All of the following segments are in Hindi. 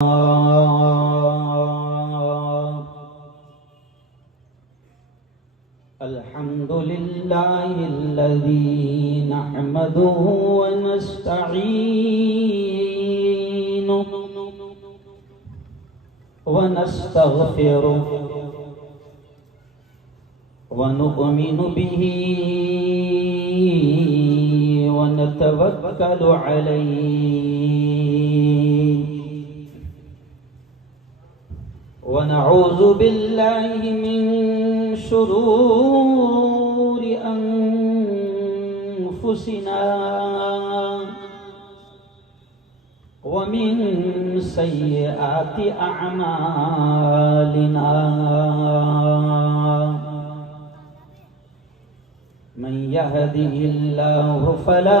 अल्हम्दुलिल्लाहिल्लज़ी नहमदुहु व नस्तईनुहु व नस्तगफिरुहु व नु'मिनु बिही व नतवक्कलु अलैहि व नऊज़ु बिल्लाहि मिन शुरूरि अनफुसिना व मिन सय्यिआति अअमालिना मन यहदिहिल्लाहु फला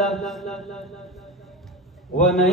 लहु व मन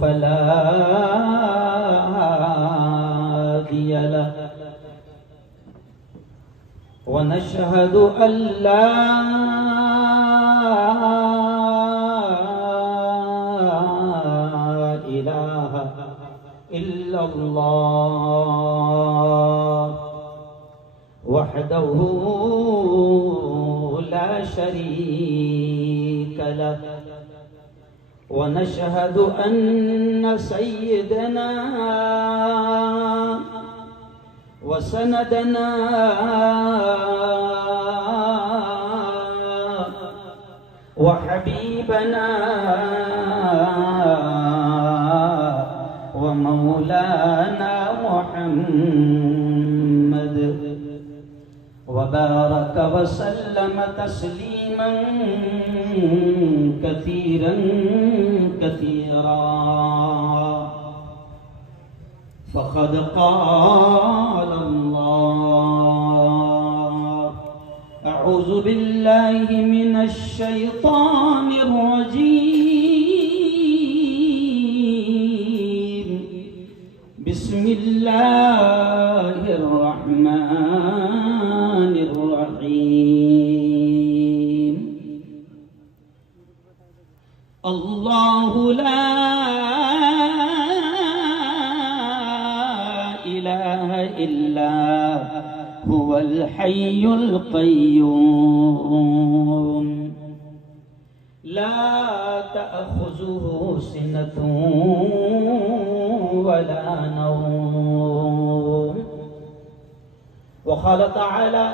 फला हादिय लहु व नशहदु अल्ला इलाहा इल्लल्लाह वहदहु ला शरीक लहु व नशहदु अन्न सय्यदना व सनदना व हबीबना व मौलाना मुहम्मद व बारक व सल्लम तस्लीमन कसीरन कसीरा फ़क़द क़ाल अल्लाह अऊज़ु बिल्लाहि मिनश शैतानिर रजीम बिस्मिल्लाहिर रहमानिर रहीम अल्लाहु ला इलाहा इल्ला हुवल हय्युल क़य्यूम ला तअख़ुज़ुहु सिनतुन वला नौम व क़ाल तआला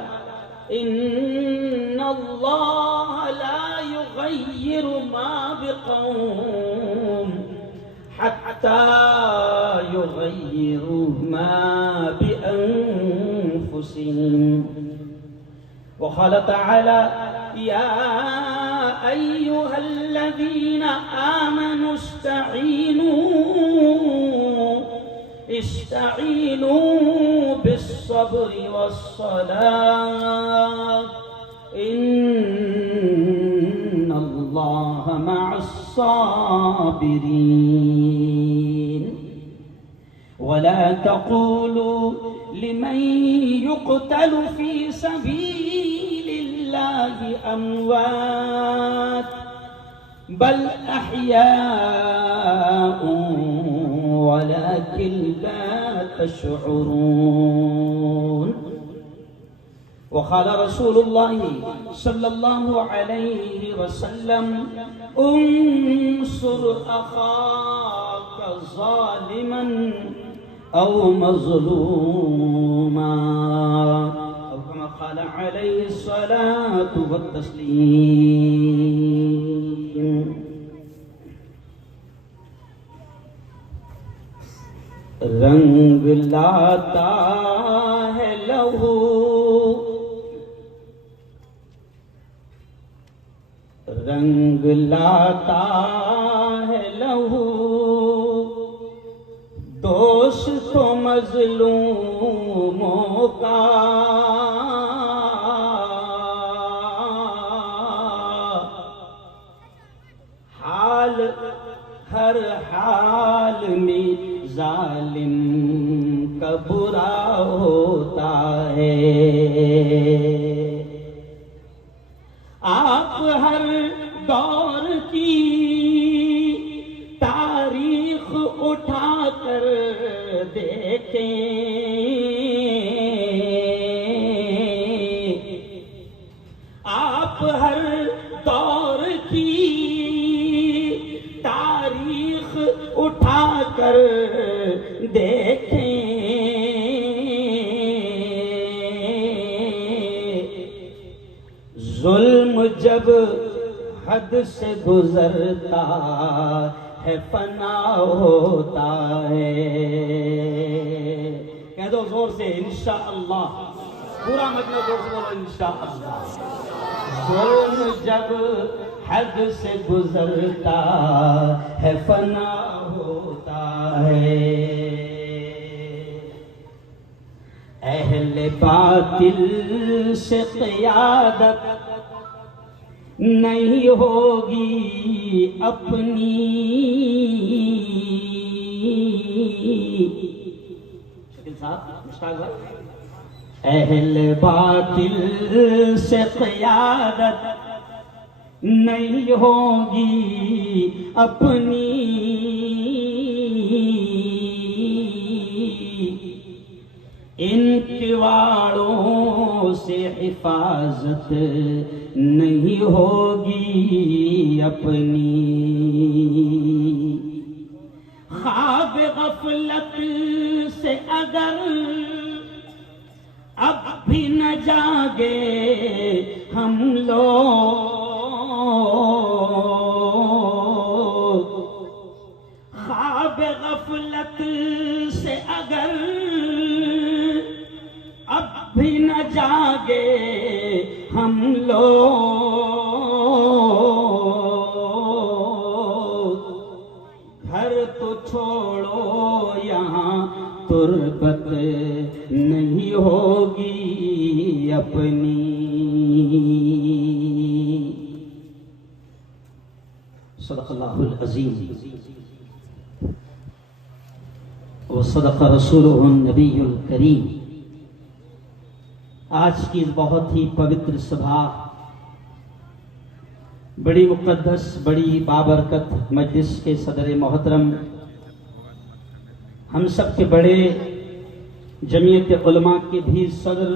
इन्नल्लाह ला युग़य्यिरु मा बिक़ौम हत्ता युग़य्यिरु मा बिअन्फुसिहिम व क़ाल तआला या अय्युहल्लज़ीना आमनु इस्तईनु बिस्सब्रि वस्सलाह इन्नल्लाहा मअस्साबिरीन वला तक़ूलू लिमन युक़तलु फ़ी सबीलिल्लाहि अमवात बल अहयाउन वलाकिन ला तशऊरून व क़ाल रसूलुल्लाहि सल्लल्लाहु अलैहि वसल्लम उन्सुर अख़ाका ज़ालिमन औ मज़लूमा औ कमा क़ाल अलैहि अस्सलातु वत्तस्लीम। रंग लाता है लहू रंग लाता है लहू दोस्तों मज़लूमों का हाल हर हाल में जालिम का बुरा होता है। आप हर दौर की हद से गुजरता है फना होता है। कह दो जोर से इंशाअल्लाह, पूरा मतलब जोर से बोलो इंशाअल्लाह। जुल्म जब हद से गुजरता है फना होता है। अहले बातिल से क़यादत नहीं होगी अपनी, शकील साहब मुश्ताक भाई, अहले बातिल से क़यादत नहीं होगी अपनी, इन किवाड़ों से हिफाजत नहीं होगी अपनी। ख्वाब गफलत से अगर अब भी न जागे हम लोग, ख्वाब गफलत से अगर अब भी न जागे हम लोग, घर तो छोड़ो यहाँ तुरबत नहीं होगी अपनी। सदक़ल्लाहुल अज़ीम व सदक़ रसूलुहुन नबियुल करीम। आज की इस बहुत ही पवित्र सभा, बड़ी मुक़द्दस, बड़ी बाबरकत मजलिस के सदर मोहतरम, हम सब के बड़े जमीयत उलमा के भी सदर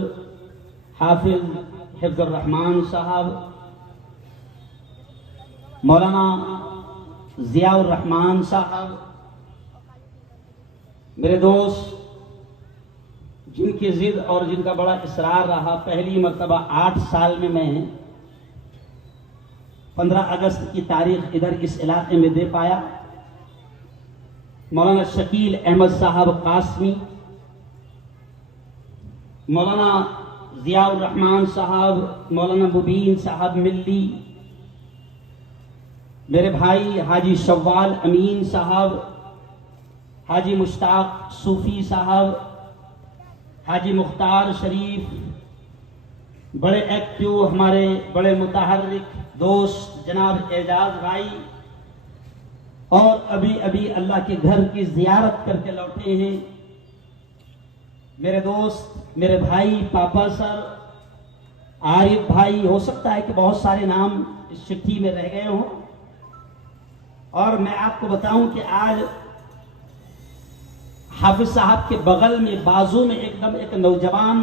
हाफिज हिफ्ज़ुर रहमान साहब, मौलाना ज़ियाउर रहमान साहब, मेरे दोस्त जिनकी जिद और जिनका बड़ा इसरार रहा, पहली मर्तबा 8 साल में मैं 15 अगस्त की तारीख इधर इस इलाके में दे पाया। मौलाना शकील अहमद साहब कासमी, मौलाना ज़ियाउर रहमान साहब, मौलाना मुबीन साहब मिल्ली, मेरे भाई हाजी शव्वाल अमीन साहब, हाजी मुश्ताक सूफी साहब, हाजी मुख्तार शरीफ, बड़े एक्टिव हमारे बड़े मुतहर्रिक दोस्त जनाब एजाज भाई, और अभी अभी अल्लाह के घर की जियारत करके लौटे हैं मेरे दोस्त, मेरे भाई पापा सर, आरिफ भाई। हो सकता है कि बहुत सारे नाम इस चिट्ठी में रह गए हों, और मैं आपको बताऊं कि आज हाफिज साहब के बगल में बाजू में एकदम एक नौजवान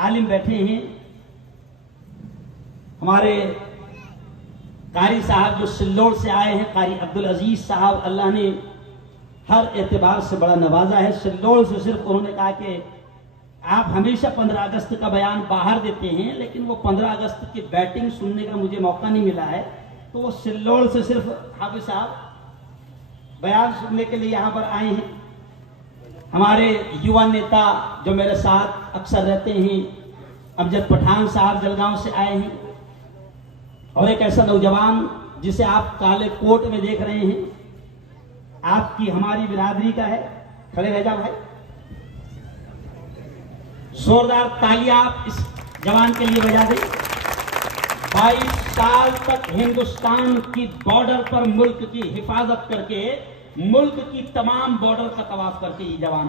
आलिम बैठे हैं, हमारे कारी साहब जो सिल्लोड़ से आए हैं, कारी अब्दुल अजीज साहब। अल्लाह ने हर एतबार से बड़ा नवाजा है। सिल्लोड़ से सिर्फ उन्होंने कहा कि आप हमेशा 15 अगस्त का बयान बाहर देते हैं, लेकिन वो 15 अगस्त की बैटिंग सुनने का मुझे मौका नहीं मिला है, तो वो सिल्लोड़ से सिर्फ हाफिज साहब बयान सुनने के लिए यहाँ पर आए हैं। हमारे युवा नेता जो मेरे साथ अक्सर रहते हैं, अमजद पठान साहब जलगांव से आए हैं, और एक ऐसा नौजवान जिसे आप काले कोट में देख रहे हैं, आपकी हमारी बिरादरी का है। खड़े रह जाओ भाई, जोरदार तालियां आप इस जवान के लिए बजा दें। 22 साल तक हिंदुस्तान की बॉर्डर पर मुल्क की हिफाजत करके, मुल्क की तमाम बॉर्डर का तवाफ करके ये जवान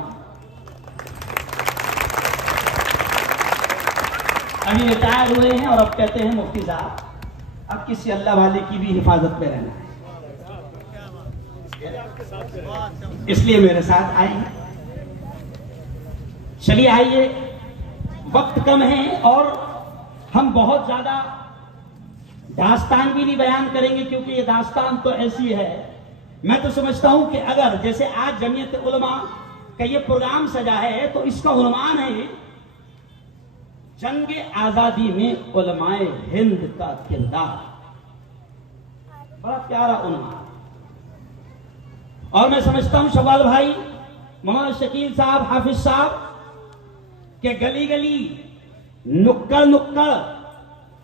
अभी रिटायर हुए हैं, और अब कहते हैं मुफ्ती साहब अब किसी अल्लाह वाले की भी हिफाजत में रहना है, इसलिए मेरे साथ आए हैं। चलिए आइए, वक्त कम है और हम बहुत ज्यादा दास्तान भी नहीं बयान करेंगे, क्योंकि ये दास्तान तो ऐसी है, मैं तो समझता हूं कि अगर जैसे आज जमीयत उलमा का ये प्रोग्राम सजा है, तो इसका उन्वान है जंग आजादी में उलमाए हिंद का किरदार, बड़ा प्यारा उन्वान। और मैं समझता हूं शवाल भाई, मोहम्मद शकील साहब, हाफिज साहब के गली गली, नुक्कड़ नुक्कड़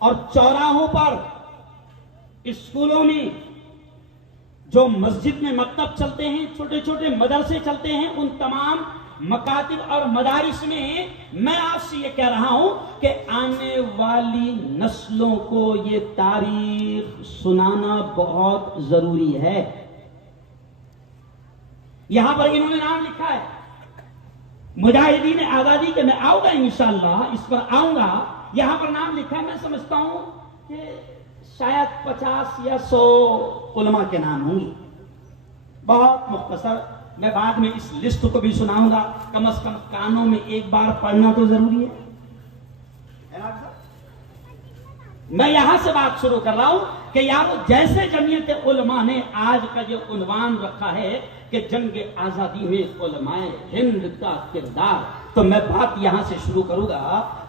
और चौराहों पर, स्कूलों में, जो मस्जिद में मकतब चलते हैं, छोटे छोटे मदरसे चलते हैं, उन तमाम मकातिब और मदारिस में मैं आपसे ये कह रहा हूं कि आने वाली नस्लों को ये तारीख सुनाना बहुत जरूरी है। यहां पर इन्होंने नाम लिखा है मुजाहिदीन आजादी के, मैं आऊंगा इंशाअल्लाह, इस पर आऊंगा। यहां पर नाम लिखा है, मैं समझता हूं कि शायद 50 या 100 उलमा के नाम होंगे, बहुत मुख्तसर। मैं बाद में इस लिस्ट को भी सुनाऊंगा, कम से कम कानों में एक बार पढ़ना तो जरूरी है ना? मैं यहां से बात शुरू कर रहा हूं कि यारो, जैसे जमीयत उलमा ने आज का जो उन्वान रखा है कि जंग आजादी में उलमाए हिंद का किरदार, तो मैं बात यहां से शुरू करूंगा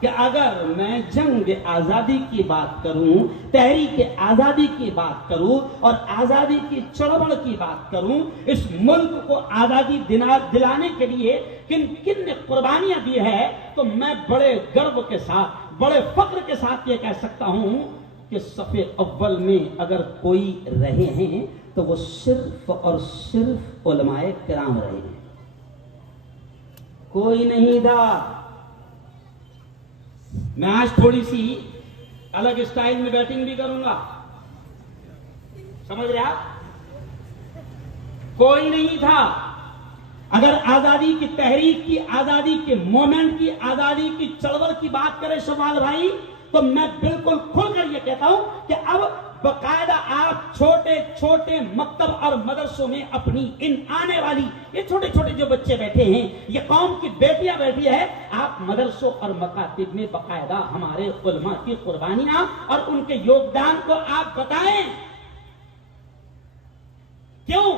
कि अगर मैं जंग आजादी की बात करूं, तहरीक आजादी की बात करूं और आजादी की चड़बड़ की बात करूं, इस मुल्क को आजादी दिलाने के लिए किन किन ने कुर्बानियां दी है, तो मैं बड़े गर्व के साथ, बड़े फक्र के साथ ये कह सकता हूं कि सफ़े अव्वल में अगर कोई रहे हैं तो वो सिर्फ और सिर्फ उलमाए किराम रहे हैं, कोई नहीं था। मैं आज थोड़ी सी अलग स्टाइल में बैटिंग भी करूंगा, समझ रहे आप? कोई नहीं था। अगर आजादी की तहरीक की, आजादी के मोमेंट की, आजादी की चळवळ की बात करें शवाल भाई, तो मैं बिल्कुल खुलकर यह कहता हूं कि अब बकायदा आप छोटे छोटे मकतब और मदरसों में अपनी इन आने वाली ये छोटे छोटे जो बच्चे बैठे हैं, ये कौम की बेटियां बैठी है, आप मदरसों और मकातिब में बकायदा हमारे उलमा की कुर्बानियां और उनके योगदान को आप बताएं। क्यों?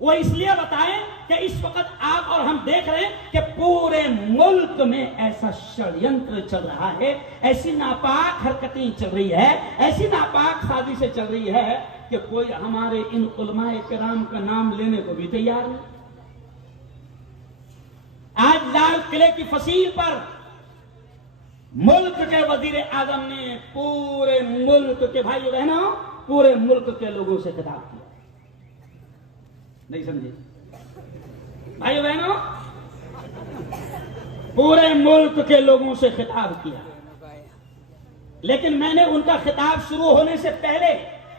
वो इसलिए बताएं कि इस वक्त आप और हम देख रहे हैं कि पूरे मुल्क में ऐसा षड्यंत्र चल रहा है, ऐसी नापाक हरकतें चल रही है, ऐसी नापाक साजिशें चल रही है कि कोई हमारे इन उलमाए किराम का नाम लेने को भी तैयार नहीं। आज लाल किले की फसील पर मुल्क के वजीर आजम ने पूरे मुल्क के भाइयों बहनों, पूरे मुल्क के लोगों से खिताब किया। नहीं समझे भाइयों बहनों? पूरे मुल्क के लोगों से खिताब किया, लेकिन मैंने उनका खिताब शुरू होने से पहले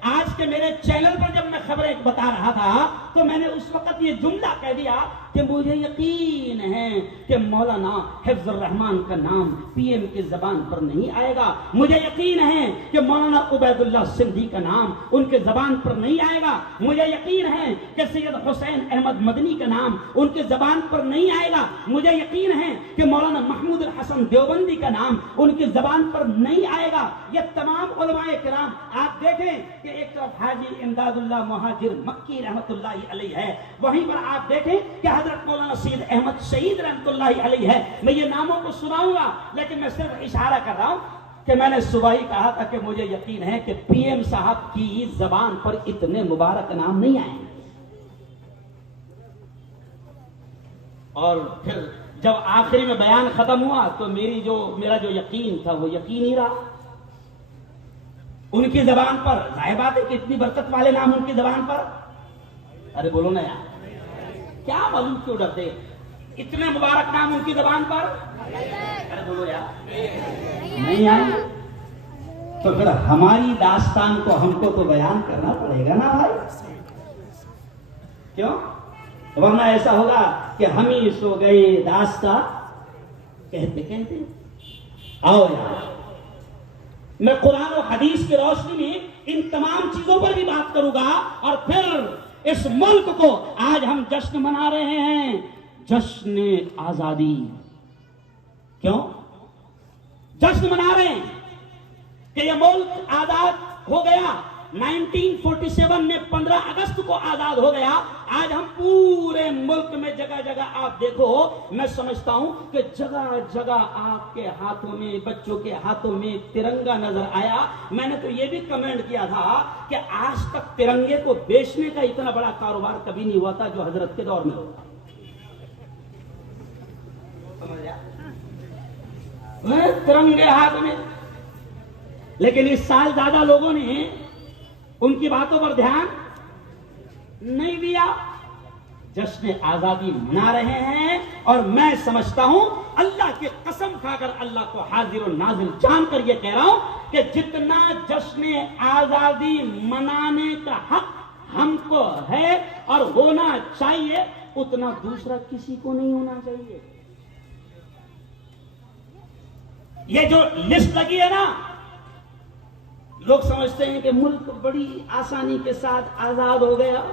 आज के मेरे चैनल पर जब मैं खबरें बता रहा था, तो मैंने उस वक्त ये जुमला कह दिया कि मुझे यकीन है कि मौलाना हिफ्जुर रहमान का नाम पीएम की जबान पर नहीं आएगा, मुझे यकीन है कि मौलाना उबैदुल्लाह सिंधी का नाम उनके जबान पर नहीं आएगा, मुझे यकीन है कि सैयद हुसैन अहमद मदनी का नाम उनके जबान पर नहीं आएगा, मुझे यकीन है कि मौलाना महमूद हसन देवबंदी का नाम उनकी जबान पर नहीं आएगा। ये तमाम उलमाए किराम आप देखें कि एक तरफ हाजी इमदादुल्लाह मुहाजिर मक्की रहमतुल्लाहि अलैहि है, वहीं पर आप देखें कि हजरत मौलाना सैयद अहमद शहीद रहमतुल्लाहि अलैहि है। मैं ये नामों को सुनाऊंगा, लेकिन मैं सिर्फ इशारा कर रहा हूं कि मैंने सुबह ही कहा था कि मुझे यकीन है कि पीएम साहब की जबान पर इतने मुबारक नाम नहीं आएंगे। और फिर जब आखिरी में बयान खत्म हुआ तो मेरा जो यकीन था वो यकीन ही रहा। उनकी जबान पर जाहिर बात है कि इतनी बरकत वाले नाम उनकी जबान पर, अरे बोलो ना यार, क्या मालूम क्यों डरते, इतने मुबारक नाम उनकी जबान पर, अरे बोलो यार, नहीं आए तो फिर हमारी दास्तान को हमको तो बयान करना पड़ेगा ना भाई, क्यों? वरना ऐसा होगा कि हम ही सो गए दास्ता कहते कहते। आओ यार, मैं कुरान और हदीस की रोशनी में इन तमाम चीजों पर भी बात करूंगा, और फिर इस मुल्क को आज हम जश्न मना रहे हैं, जश्न आजादी। क्यों जश्न मना रहे हैं? कि यह मुल्क आजाद हो गया, 1947 में 15 अगस्त को आजाद हो गया, आज हम पूरे मुल्क में जगह जगह आप देखो, मैं समझता हूं कि जगह जगह आपके हाथों में, बच्चों के हाथों में तिरंगा नजर आया। मैंने तो यह भी कमेंट किया था कि आज तक तिरंगे को बेचने का इतना बड़ा कारोबार कभी नहीं हुआ था जो हजरत के दौर में होगा। तिरंगे हाथ में, लेकिन इस साल ज्यादा लोगों ने उनकी बातों पर ध्यान नहीं दिया। जश्न आजादी मना रहे हैं और मैं समझता हूं, अल्लाह की कसम खाकर अल्लाह को हाजिर और नाजिर जानकर यह कह रहा हूं कि जितना जश्न आजादी मनाने का हक हमको है और होना चाहिए, उतना दूसरा किसी को नहीं होना चाहिए। ये जो लिस्ट लगी है ना, लोग समझते हैं कि मुल्क बड़ी आसानी के साथ आजाद हो गया।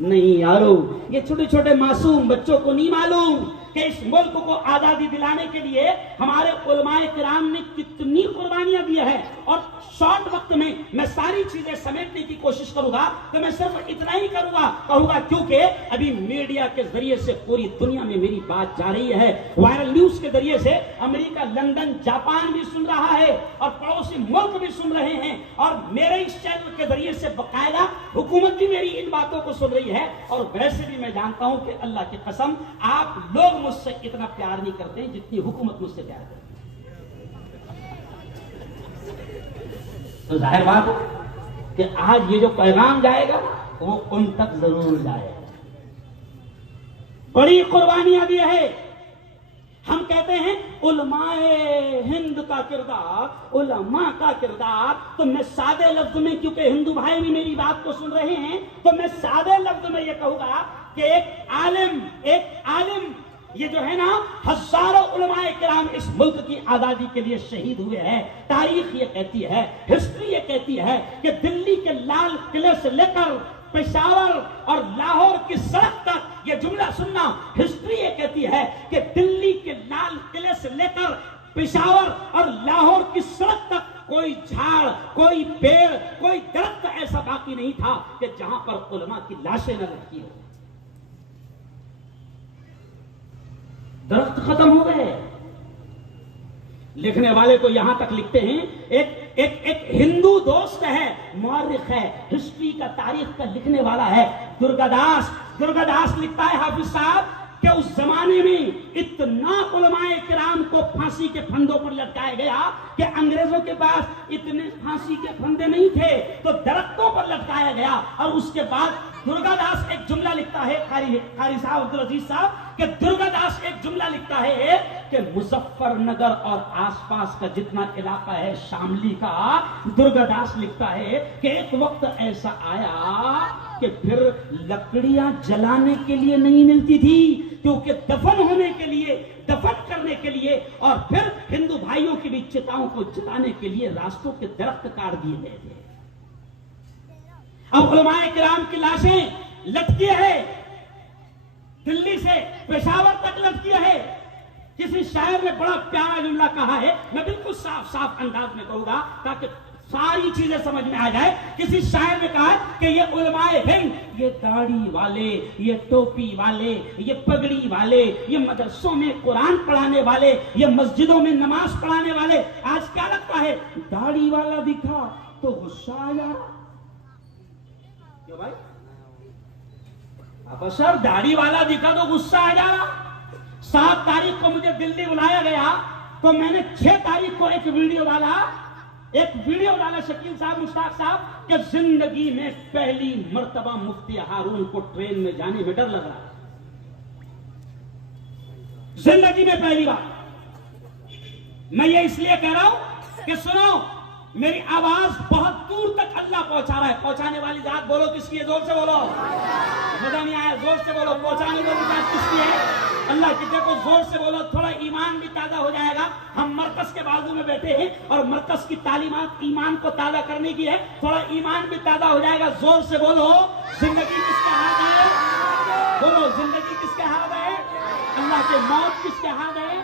नहीं यारो, ये छोटे छोटे मासूम बच्चों को नहीं मालूम कि इस मुल्क को आजादी दिलाने के लिए हमारे उलमाए किराम ने कितनी कुर्बानियां दी है। और शॉर्ट वक्त में मैं सारी चीजें समेटने की कोशिश करूंगा, तो मैं सिर्फ इतना ही कहूंगा क्योंकि अभी मीडिया के जरिए से पूरी दुनिया में मेरी बात जा रही है। वायरल न्यूज के जरिए से अमेरिका, लंदन, जापान भी सुन रहा है और पड़ोसी मुल्क भी सुन रहे हैं, और मेरे इस चैनल के जरिए से बकायदा हुकूमत भी मेरी इन बातों को सुन रही है। और वैसे भी मैं जानता हूं कि अल्लाह की कसम, आप लोग मुझसे इतना प्यार नहीं करते जितनी हुकूमत मुझसे प्यार करती है। तो जाहिर बात है कि आज ये जो पैगाम जाएगा वो उन तक जरूर जाएगा। बड़ी कुर्बानियां दी है। हम कहते हैं उलमाए हिंद का किरदार, उलमा का किरदार, तो मैं सादे लफ्ज में, क्योंकि हिंदू भाई भी मेरी बात को सुन रहे हैं, तो मैं सादे लफ्ज में यह कहूंगा कि एक आलिम ये जो है ना, हजारों उलमाए किराम इस मुल्क की आजादी के लिए शहीद हुए हैं। तारीख ये कहती है, हिस्ट्री ये कहती है कि दिल्ली के लाल किले से लेकर पेशावर और लाहौर की सड़क तक, ये जुमला सुनना, हिस्ट्री ये कहती है कि दिल्ली के लाल किले से लेकर पेशावर और लाहौर की सड़क तक कोई झाड़, कोई पेड़, कोई दरख्त ऐसा बाकी नहीं था कि जहां पर उलमा की लाशें न लटकी हो। दरख्त खत्म हो गए। लिखने वाले तो यहां तक लिखते हैं, एक हिंदू दोस्त है, मौरिख है, हिस्ट्री का, तारीख का लिखने वाला है, दुर्गादास लिखता है, हाफिज साहब, कि उस जमाने में इतना उलमाए किराम को फांसी के फंदों पर लटकाया गया कि अंग्रेजों के पास इतने फांसी के फंदे नहीं थे, तो दरख्तों पर लटकाया गया। और उसके बाद दुर्गादास एक जुमला लिखता है, कारी साहब, अब्दुल अजीज साहब, कि दुर्गादास एक जुमला लिखता है कि मुजफ्फरनगर और आसपास का जितना इलाका है शामली का, दुर्गादास लिखता है कि एक वक्त ऐसा आया कि फिर लकड़ियां जलाने के लिए नहीं मिलती थी, क्योंकि दफन होने के लिए, दफन करने के लिए, और फिर हिंदू भाइयों की भी चिताओं को जलाने के लिए रास्तों के दरख्त काट दिए गए थे। अब उलमाए किराम की लाशें लटकी है, दिल्ली से पेशावर तक लटकी है। किसी शायर ने बड़ा प्यारा जुमला कहा है, मैं बिल्कुल साफ साफ अंदाज में कहूंगा ताकि सारी चीजें समझ में आ जाए। किसी शायर ने कहा कि ये उलमाए हिंद, ये दाढ़ी वाले, ये टोपी वाले, ये पगड़ी वाले, ये मदरसों में कुरान पढ़ाने वाले, ये मस्जिदों में नमाज पढ़ाने वाले, आज क्या लगता है, दाढ़ी वाला दिखा तो गुस्सा आ जा। क्यों भाई? अब सर, दाढ़ी वाला दिखा तो गुस्सा आ जा रहा। 7 तारीख को मुझे दिल्ली बुलाया गया, तो मैंने 6 तारीख को एक वीडियो डाला शकील साहब, मुश्ताक साहब, कि जिंदगी में पहली मर्तबा मुफ्ती हारून को ट्रेन में जाने में डर लग रहा है। जिंदगी में पहली बार। मैं ये इसलिए कह रहा हूं कि सुनो, मेरी आवाज बहुत दूर तक अल्लाह पहुंचा रहा है। पहुंचाने वाली जात बोलो किसकी है? जोर से बोलो। मजा नहीं आया? जोर से बोलो। पहुंचाने वाली जात किसकी है? अल्लाह की। देखो, जोर से बोलो, थोड़ा ईमान भी ताजा हो जाएगा। हम मरकज के बाजू में बैठे हैं और मरकज की तालीमात ईमान को ताजा करने की है, थोड़ा ईमान भी ताजा हो जाएगा। जोर से बोलो, जिंदगी किसके हाथ है? बोलो, जिंदगी किसके हाथ है? अल्लाह के मौत किसके हाथ है?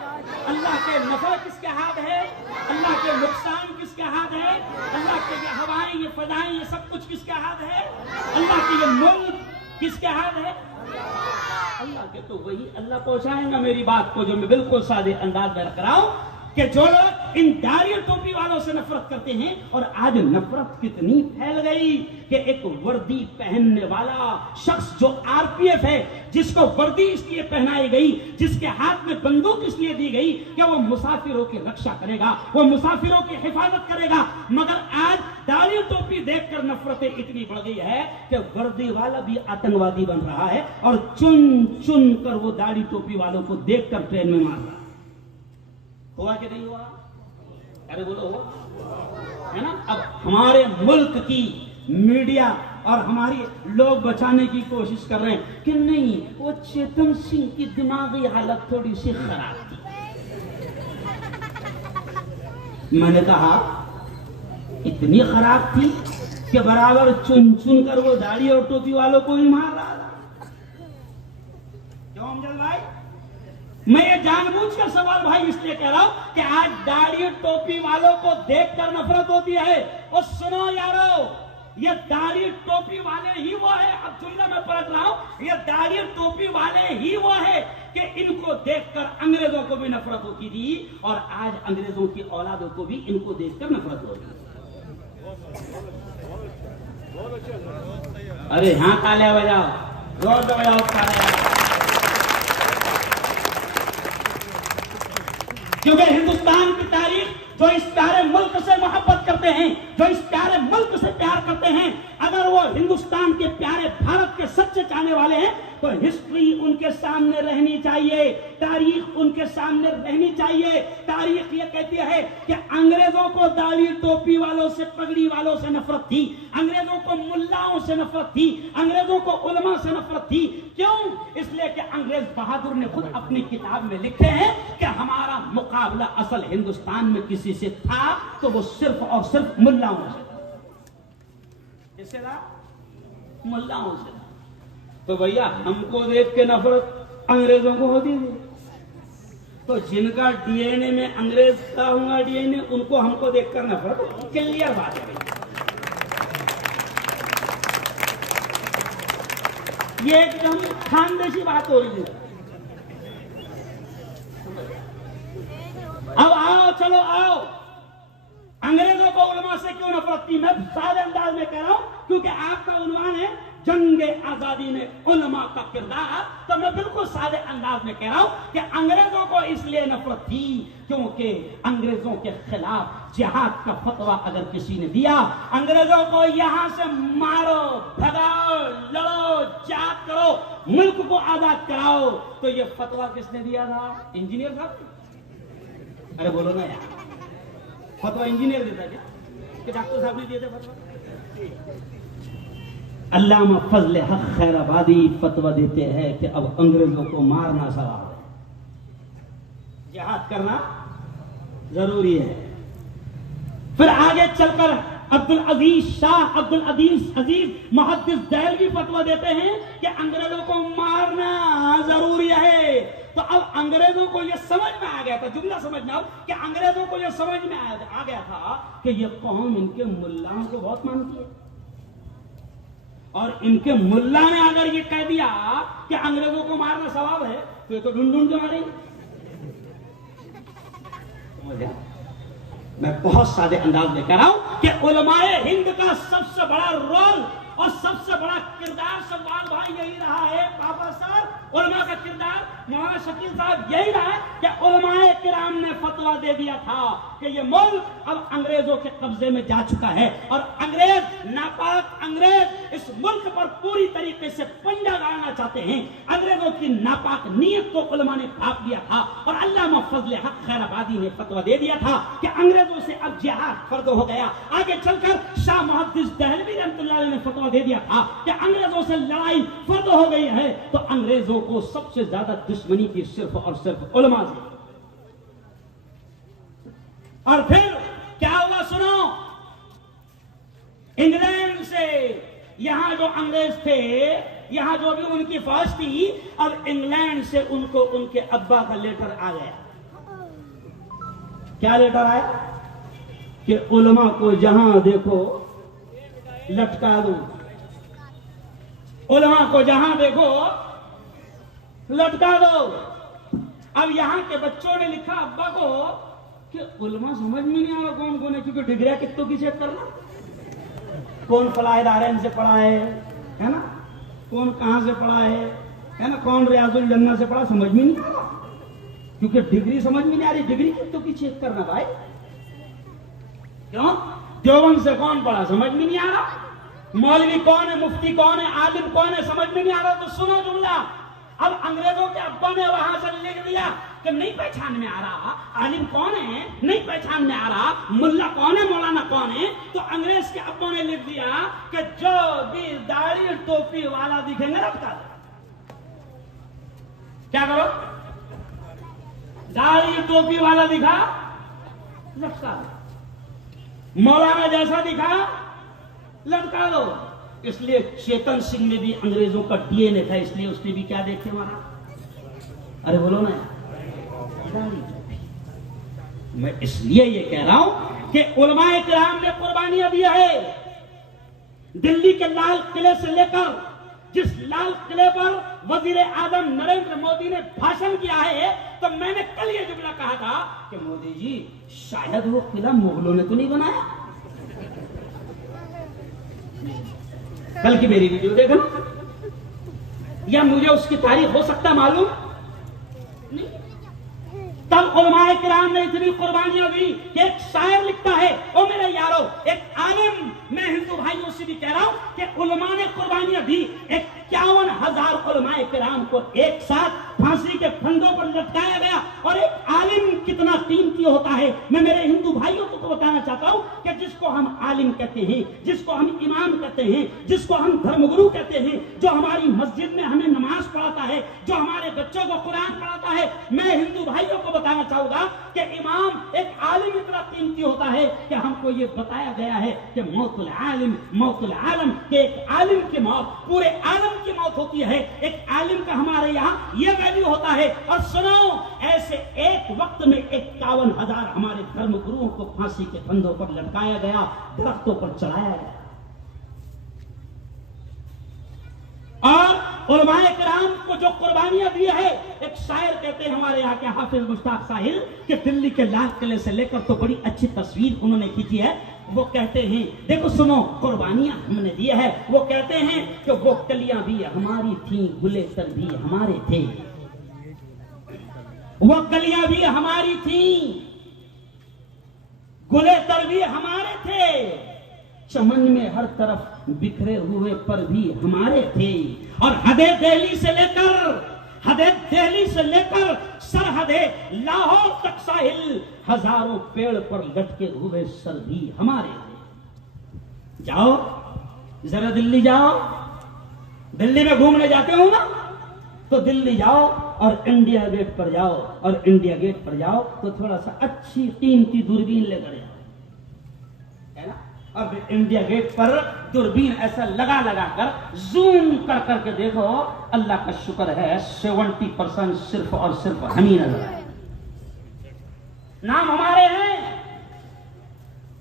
अल्लाह के नफा किसके हाथ है? अल्लाह के नुकसान किसके हाथ है? अल्लाह के ये हवाएं, ये फजाएं, ये सब कुछ किसके हाथ है? अल्लाह की ये मुल्क किसके हाथ है? अल्लाह के। तो वही अल्लाह पहुंचाएगा मेरी बात को, जो मैं बिल्कुल सादे अंदाज में रख रहा हूं कि जो लोग इन दाढ़ी टोपी वालों से नफरत करते हैं, और आज नफरत कितनी फैल गई कि एक वर्दी पहनने वाला शख्स जो आरपीएफ है, जिसको वर्दी इसलिए पहनाई गई, जिसके हाथ में बंदूक इसलिए दी गई कि वो मुसाफिरों की रक्षा करेगा, वो मुसाफिरों की हिफाजत करेगा, मगर आज दाढ़ी टोपी देखकर नफरतें इतनी बढ़ गई है कि वर्दी वाला भी आतंकवादी बन रहा है और चुन चुन कर वो दाढ़ी टोपी वालों को देखकर ट्रेन में मार रहा है। हुआ कि नहीं हुआ? अरे बोलो हुआ है ना? अब हमारे मुल्क की मीडिया और हमारी लोग बचाने की कोशिश कर रहे हैं कि नहीं, वो चेतन सिंह की दिमागी हालत थोड़ी सी खराब थी। मैंने कहा इतनी खराब थी कि बराबर चुन चुन कर वो दाढ़ी और टोपी वालों को ही मार रहा था। क्यों अमजद भाई? मैं ये जानबूझकर सवाल भाई इसलिए कह रहा हूं कि आज दाढ़ी टोपी वालों को देखकर नफरत होती है। और सुनो यारो, ये दाढ़ी टोपी वाले ही वो है, अब जुमला मैं पलट रहा हूं, ये दाढ़ी टोपी वाले ही वो है कि इनको देखकर अंग्रेजों को भी नफरत होती थी, और आज अंग्रेजों की औलादों को भी इनको देखकर नफरत होती है। अरे हाँ, तालियां बजाओ, जोर से बजाओ तालियां। क्योंकि हिंदुस्तान की तारीख, जो इस प्यारे मुल्क से मोहब्बत करते हैं, जो इस प्यारे मुल्क से प्यार करते हैं, अगर वो हिंदुस्तान के प्यारे भारत के सच्चे चाहने वाले हैं, तो हिस्ट्री उनके सामने रहनी चाहिए, तारीख उनके सामने रहनी चाहिए। तारीख ये कहती है कि अंग्रेजों को दाढ़ी टोपी वालों से, पगड़ी वालों से नफरत थी, अंग्रेजों को मुल्लाओं से नफरत थी, अंग्रेजों को उलमा से नफरत थी। क्यों? इसलिए कि अंग्रेज बहादुर ने खुद अपनी किताब में लिखे हैं कि हमारा मुकाबला असल हिंदुस्तान में किसी से था तो वो सिर्फ और सिर्फ मुल्लाओं से था। किससे था? मुल्लाओं से। तो भैया हमको देख के नफरत अंग्रेजों को होती थी, तो जिनका डीएनए में अंग्रेज का हुआ डीएनए, उनको हमको देखकर नफरत, क्लियर बात है। ये एकदम खानदेशी बात हो रही है। अब आओ, चलो आओ, अंग्रेजों को उलमा से क्यों नफरत थी? मैं सादे अंदाज में कह रहा हूं, क्योंकि आपका उन्वान है जंगे आजादी में उलमा का किरदार, तो मैं बिल्कुल सादे अंदाज में कह रहा हूं कि अंग्रेजों को इसलिए नफरत थी क्योंकि अंग्रेजों के खिलाफ जिहाद का फतवा अगर किसी ने दिया, अंग्रेजों को यहां से मारो, भगाओ, लड़ो, जिहाद करो, मुल्क को आजाद कराओ, तो ये फतवा किसने दिया था? इंजीनियर साहब। अरे बोलो ना यार, फतवा इंजीनियर देता क्या कि डॉक्टर साहब ने दिए थे फतवा? अल्लामा फजल हक खैराबादी फतवा देते हैं कि अब अंग्रेजों को मारना सवाब है, जिहाद करना जरूरी है। फिर आगे चलकर अब्दुल अजीज शाह, अब्दुल अजीज मुहद्दिस देहलवी फतवा देते हैं कि अंग्रेजों को मारना जरूरी है। तो अब अंग्रेजों को यह समझ में आ गया था, जुमला समझना कि अंग्रेजों को यह समझ में आ गया था कि यह कौम इनके मुल्लाओं को बहुत मानती है, और इनके मुल्ला ने अगर ये कह दिया कि अंग्रेजों को मारना सवाब है, तो ये तो ढूंढ ढूंढ के मारेंगे। मैं बहुत सादे अंदाज में कह रहा हूं कि उलमाए हिंद का सबसे बड़ा रोल और सबसे बड़ा किरदार सवाल भाई यही रहा है। पापा साहब, उलमा का किरदार मौलाना शकील साहब यही रहा है कि उलमाए किराम ने फतवा दे दिया था कि ये मुल्क अब अंग्रेजों के कब्जे में जा चुका है, और अंग्रेज, नापाक अंग्रेज इस मुल्क पर पूरी तरीके से पंजा गाड़ना चाहते हैं। अंग्रेजों की नापाक नीयत को उलमा ने भाप लिया था, और अल्लामा फजल हक खैराबादी ने फतवा दे दिया था कि अंग्रेजों से अब जिहाद फर्ज हो गया। आगे चलकर शाह मुहद्दिस देहलवी रहमतुल्लाह अलैह ने फतवा दे दिया था कि अंग्रेजों से लड़ाई फर्ज हो गई है, तो अंग्रेजों को सबसे ज्यादा दुश्मनी थी सिर्फ और सिर्फ उलमा से। और फिर क्या हुआ सुनो, इंग्लैंड से यहां जो अंग्रेज थे यहां जो भी उनकी फौज थी, अब इंग्लैंड से उनको उनके अब्बा का लेटर आ गया। क्या लेटर आया कि उलमा को जहां देखो लटका दो, उलमा को जहां देखो लटका दो। अब यहां के बच्चों ने लिखा अब्बा को कि उलमा समझ में नहीं आ रहा कौन कौन है, क्योंकि डिग्रिया कितों की चेक करना, कौन फलाहिद आरएन से पढ़ा है ना, कौन कहां से पढ़ा है ना, कौन रियाजुल जन्नह से पढ़ा, समझ में नहीं आ रहा, क्योंकि डिग्री समझ में नहीं आ रही। डिग्री कितों की चेक करना भाई, क्यों? देवबंद से कौन पढ़ा समझ में नहीं आ रहा, मौलवी कौन है, मुफ्ती कौन है, आलिम कौन है, समझ में नहीं आ रहा। तो सुनो जुमला, अब अंग्रेजों के अब्बा ने वहां से लिख दिया कि नहीं पहचान में आ रहा, आलिम कौन है नहीं पहचान में आ रहा, मुल्ला कौन है, मौलाना कौन है। तो अंग्रेज के अब्बा ने लिख दिया कि जो भी दाढ़ी टोपी वाला दिखेंगे लटका दो। क्या करो? दाढ़ी टोपी वाला दिखा लटका दो, मौलाना जैसा दिखा लटका दो। इसलिए चेतन सिंह में भी अंग्रेजों का डीएनए था, इसलिए उसने भी क्या देखे मारा, अरे बोलो ना, दाढ़ी टोपी। मैं इसलिए ये कह रहा हूं कि उलमाए किराम ने कुर्बानियां दी है। दिल्ली के लाल किले से लेकर जिस लाल किले पर वजीर आजम नरेंद्र मोदी ने भाषण किया है, तो मैंने कल ये जुमला कहा था कि मोदी जी शायद वो किला मुगलों ने तो नहीं बनाया। कल की मेरी वीडियो देखना, या मुझे उसकी तारीख हो सकता मालूम नहीं। तब उलमाए किराम ने इतनी कुर्बानियां दी कि एक शायर लिखता है, ओ मेरे यारो, एक आलिम, मैं हिंदू भाइयों से भी कह रहा हूं कि उलमा ने कुर्बानियां दी। 51,000 उलमाए किराम को एक साथ फांसी के फंदों पर लटकाया गया। और एक आलिम कितना कीमती होता है, मैं मेरे हिंदू भाइयों को बताना चाहता हूं कि जिसको हम आलिम कहते हैं, जिसको हम इमाम कहते हैं, जिसको हम धर्मगुरु कहते हैं, जो हमारी मस्जिद में हमें नमाज पढ़ाता है, जो हमारे बच्चों को कुरान पढ़ाता है, मैं हिंदू भाइयों को बताना चाहूंगा कि इमाम एक आलिम इतना कीमती होता है कि हमको ये बताया गया है कि मौतुल आलिम मौतुल आलम, के एक आलिम की मौत पूरे आलम की मौत होती है। एक आलिम का हमारे यहाँ ये वैल्यू होता है। और सुनो, ऐसे एक वक्त में 51,000 हमारे धर्म गुरुओं को फांसी के फंदों पर लटकाया गया, दरख्तों पर चढ़ाया गया। और उलमाए किराम को जो कुर्बानियां दी है, एक शायर कहते हैं हमारे यहाँ के हाफिज मुश्ताक साहिल कि दिल्ली के लाल किले से लेकर तो बड़ी अच्छी तस्वीर उन्होंने खींची है। वो कहते हैं, देखो सुनो, कुर्बानियां हमने दी है। वो कहते हैं कि वो कलियां भी हमारी थी, गुले तर भी हमारे थे, वो कलियां भी हमारी थी, गुले तर भी हमारे थे, चमन में हर तरफ बिखरे हुए पर भी हमारे थे। और हदे दिल्ली से लेकर सरहदे लाहौर तक साहिल, हजारों पेड़ पर लटके हुए सर भी हमारे थे। जाओ जरा दिल्ली जाओ, दिल्ली में घूमने जाते हो ना, तो दिल्ली जाओ और इंडिया गेट पर जाओ, और इंडिया गेट पर जाओ तो थोड़ा सा अच्छी कीमती दूरबीन लेकर जाओ, है ना। अब इंडिया गेट पर दूरबीन ऐसा लगा लगा कर जूम कर करके देखो, अल्लाह का शुक्र है 70% सिर्फ और सिर्फ हम ही नजर आए। नाम हमारे हैं,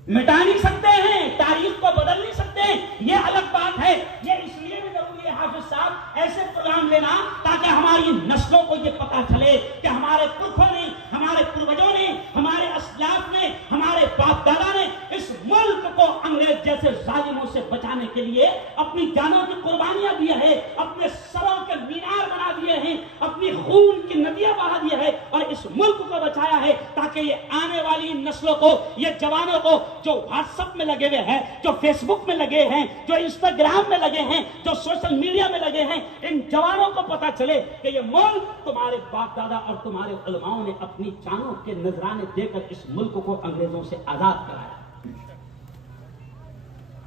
मिटा नहीं सकते हैं, तारीख को बदल नहीं सकते, ये अलग बात है। ये इसलिए भी जरूरी है हाफिज साहब ऐसे प्रोग्राम लेना ताकि हमारी नस्लों को ये पता चले कि हमारे पुरखों ने, हमारे पूर्वजों ने, हमारे असलाफ ने, हमारे बाप दादा ने इस मुल्क को अंग्रेज जैसे जालिमों से बचाने के लिए अपनी जानों की कुर्बानियां दी है, अपने सरों के मीनार बना दिए हैं, अपनी खून की नदियां बहा दी है और इस मुल्क को बचाया है, ताकि ये आने वाली नस्लों को, ये जवानों को जो व्हाट्सएप में लगे हुए हैं, जो फेसबुक में लगे हैं, जो इंस्टाग्राम में लगे हैं, जो सोशल मीडिया में लगे हैं, इन जवानों को पता चले कि ये मुल्क तुम्हारे बाप दादा और तुम्हारे उलमाओं ने अपनी जानों के नजराने देकर इस मुल्क को अंग्रेजों से आजाद कराया।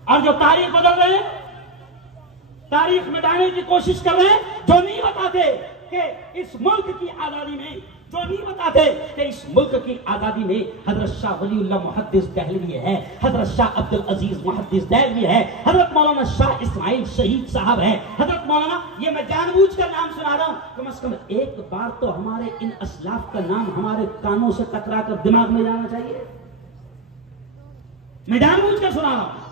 और जो तारीख बदल रहे हैं, तारीख मिटाने की कोशिश कर रहे हैं, जो नहीं बताते कि इस मुल्क की आजादी में, जो नहीं बताते कि इस मुल्क की आजादी में हजरत शाह वलीउल्लाह मुहद्दिस दहलवी है, हजरत शाह अब्दुल अजीज मुहद्दिस दहलवी है, हजरत मौलाना शाह इस्माइल शहीद साहब है, हजरत मौलाना, ये मैं जानबूझकर नाम सुना रहा हूं, कम से कम एक बार तो हमारे इन असलाफ का नाम हमारे कानों से टकरा कर दिमाग में जाना चाहिए। मैं जानबूझकर सुना रहा हूं,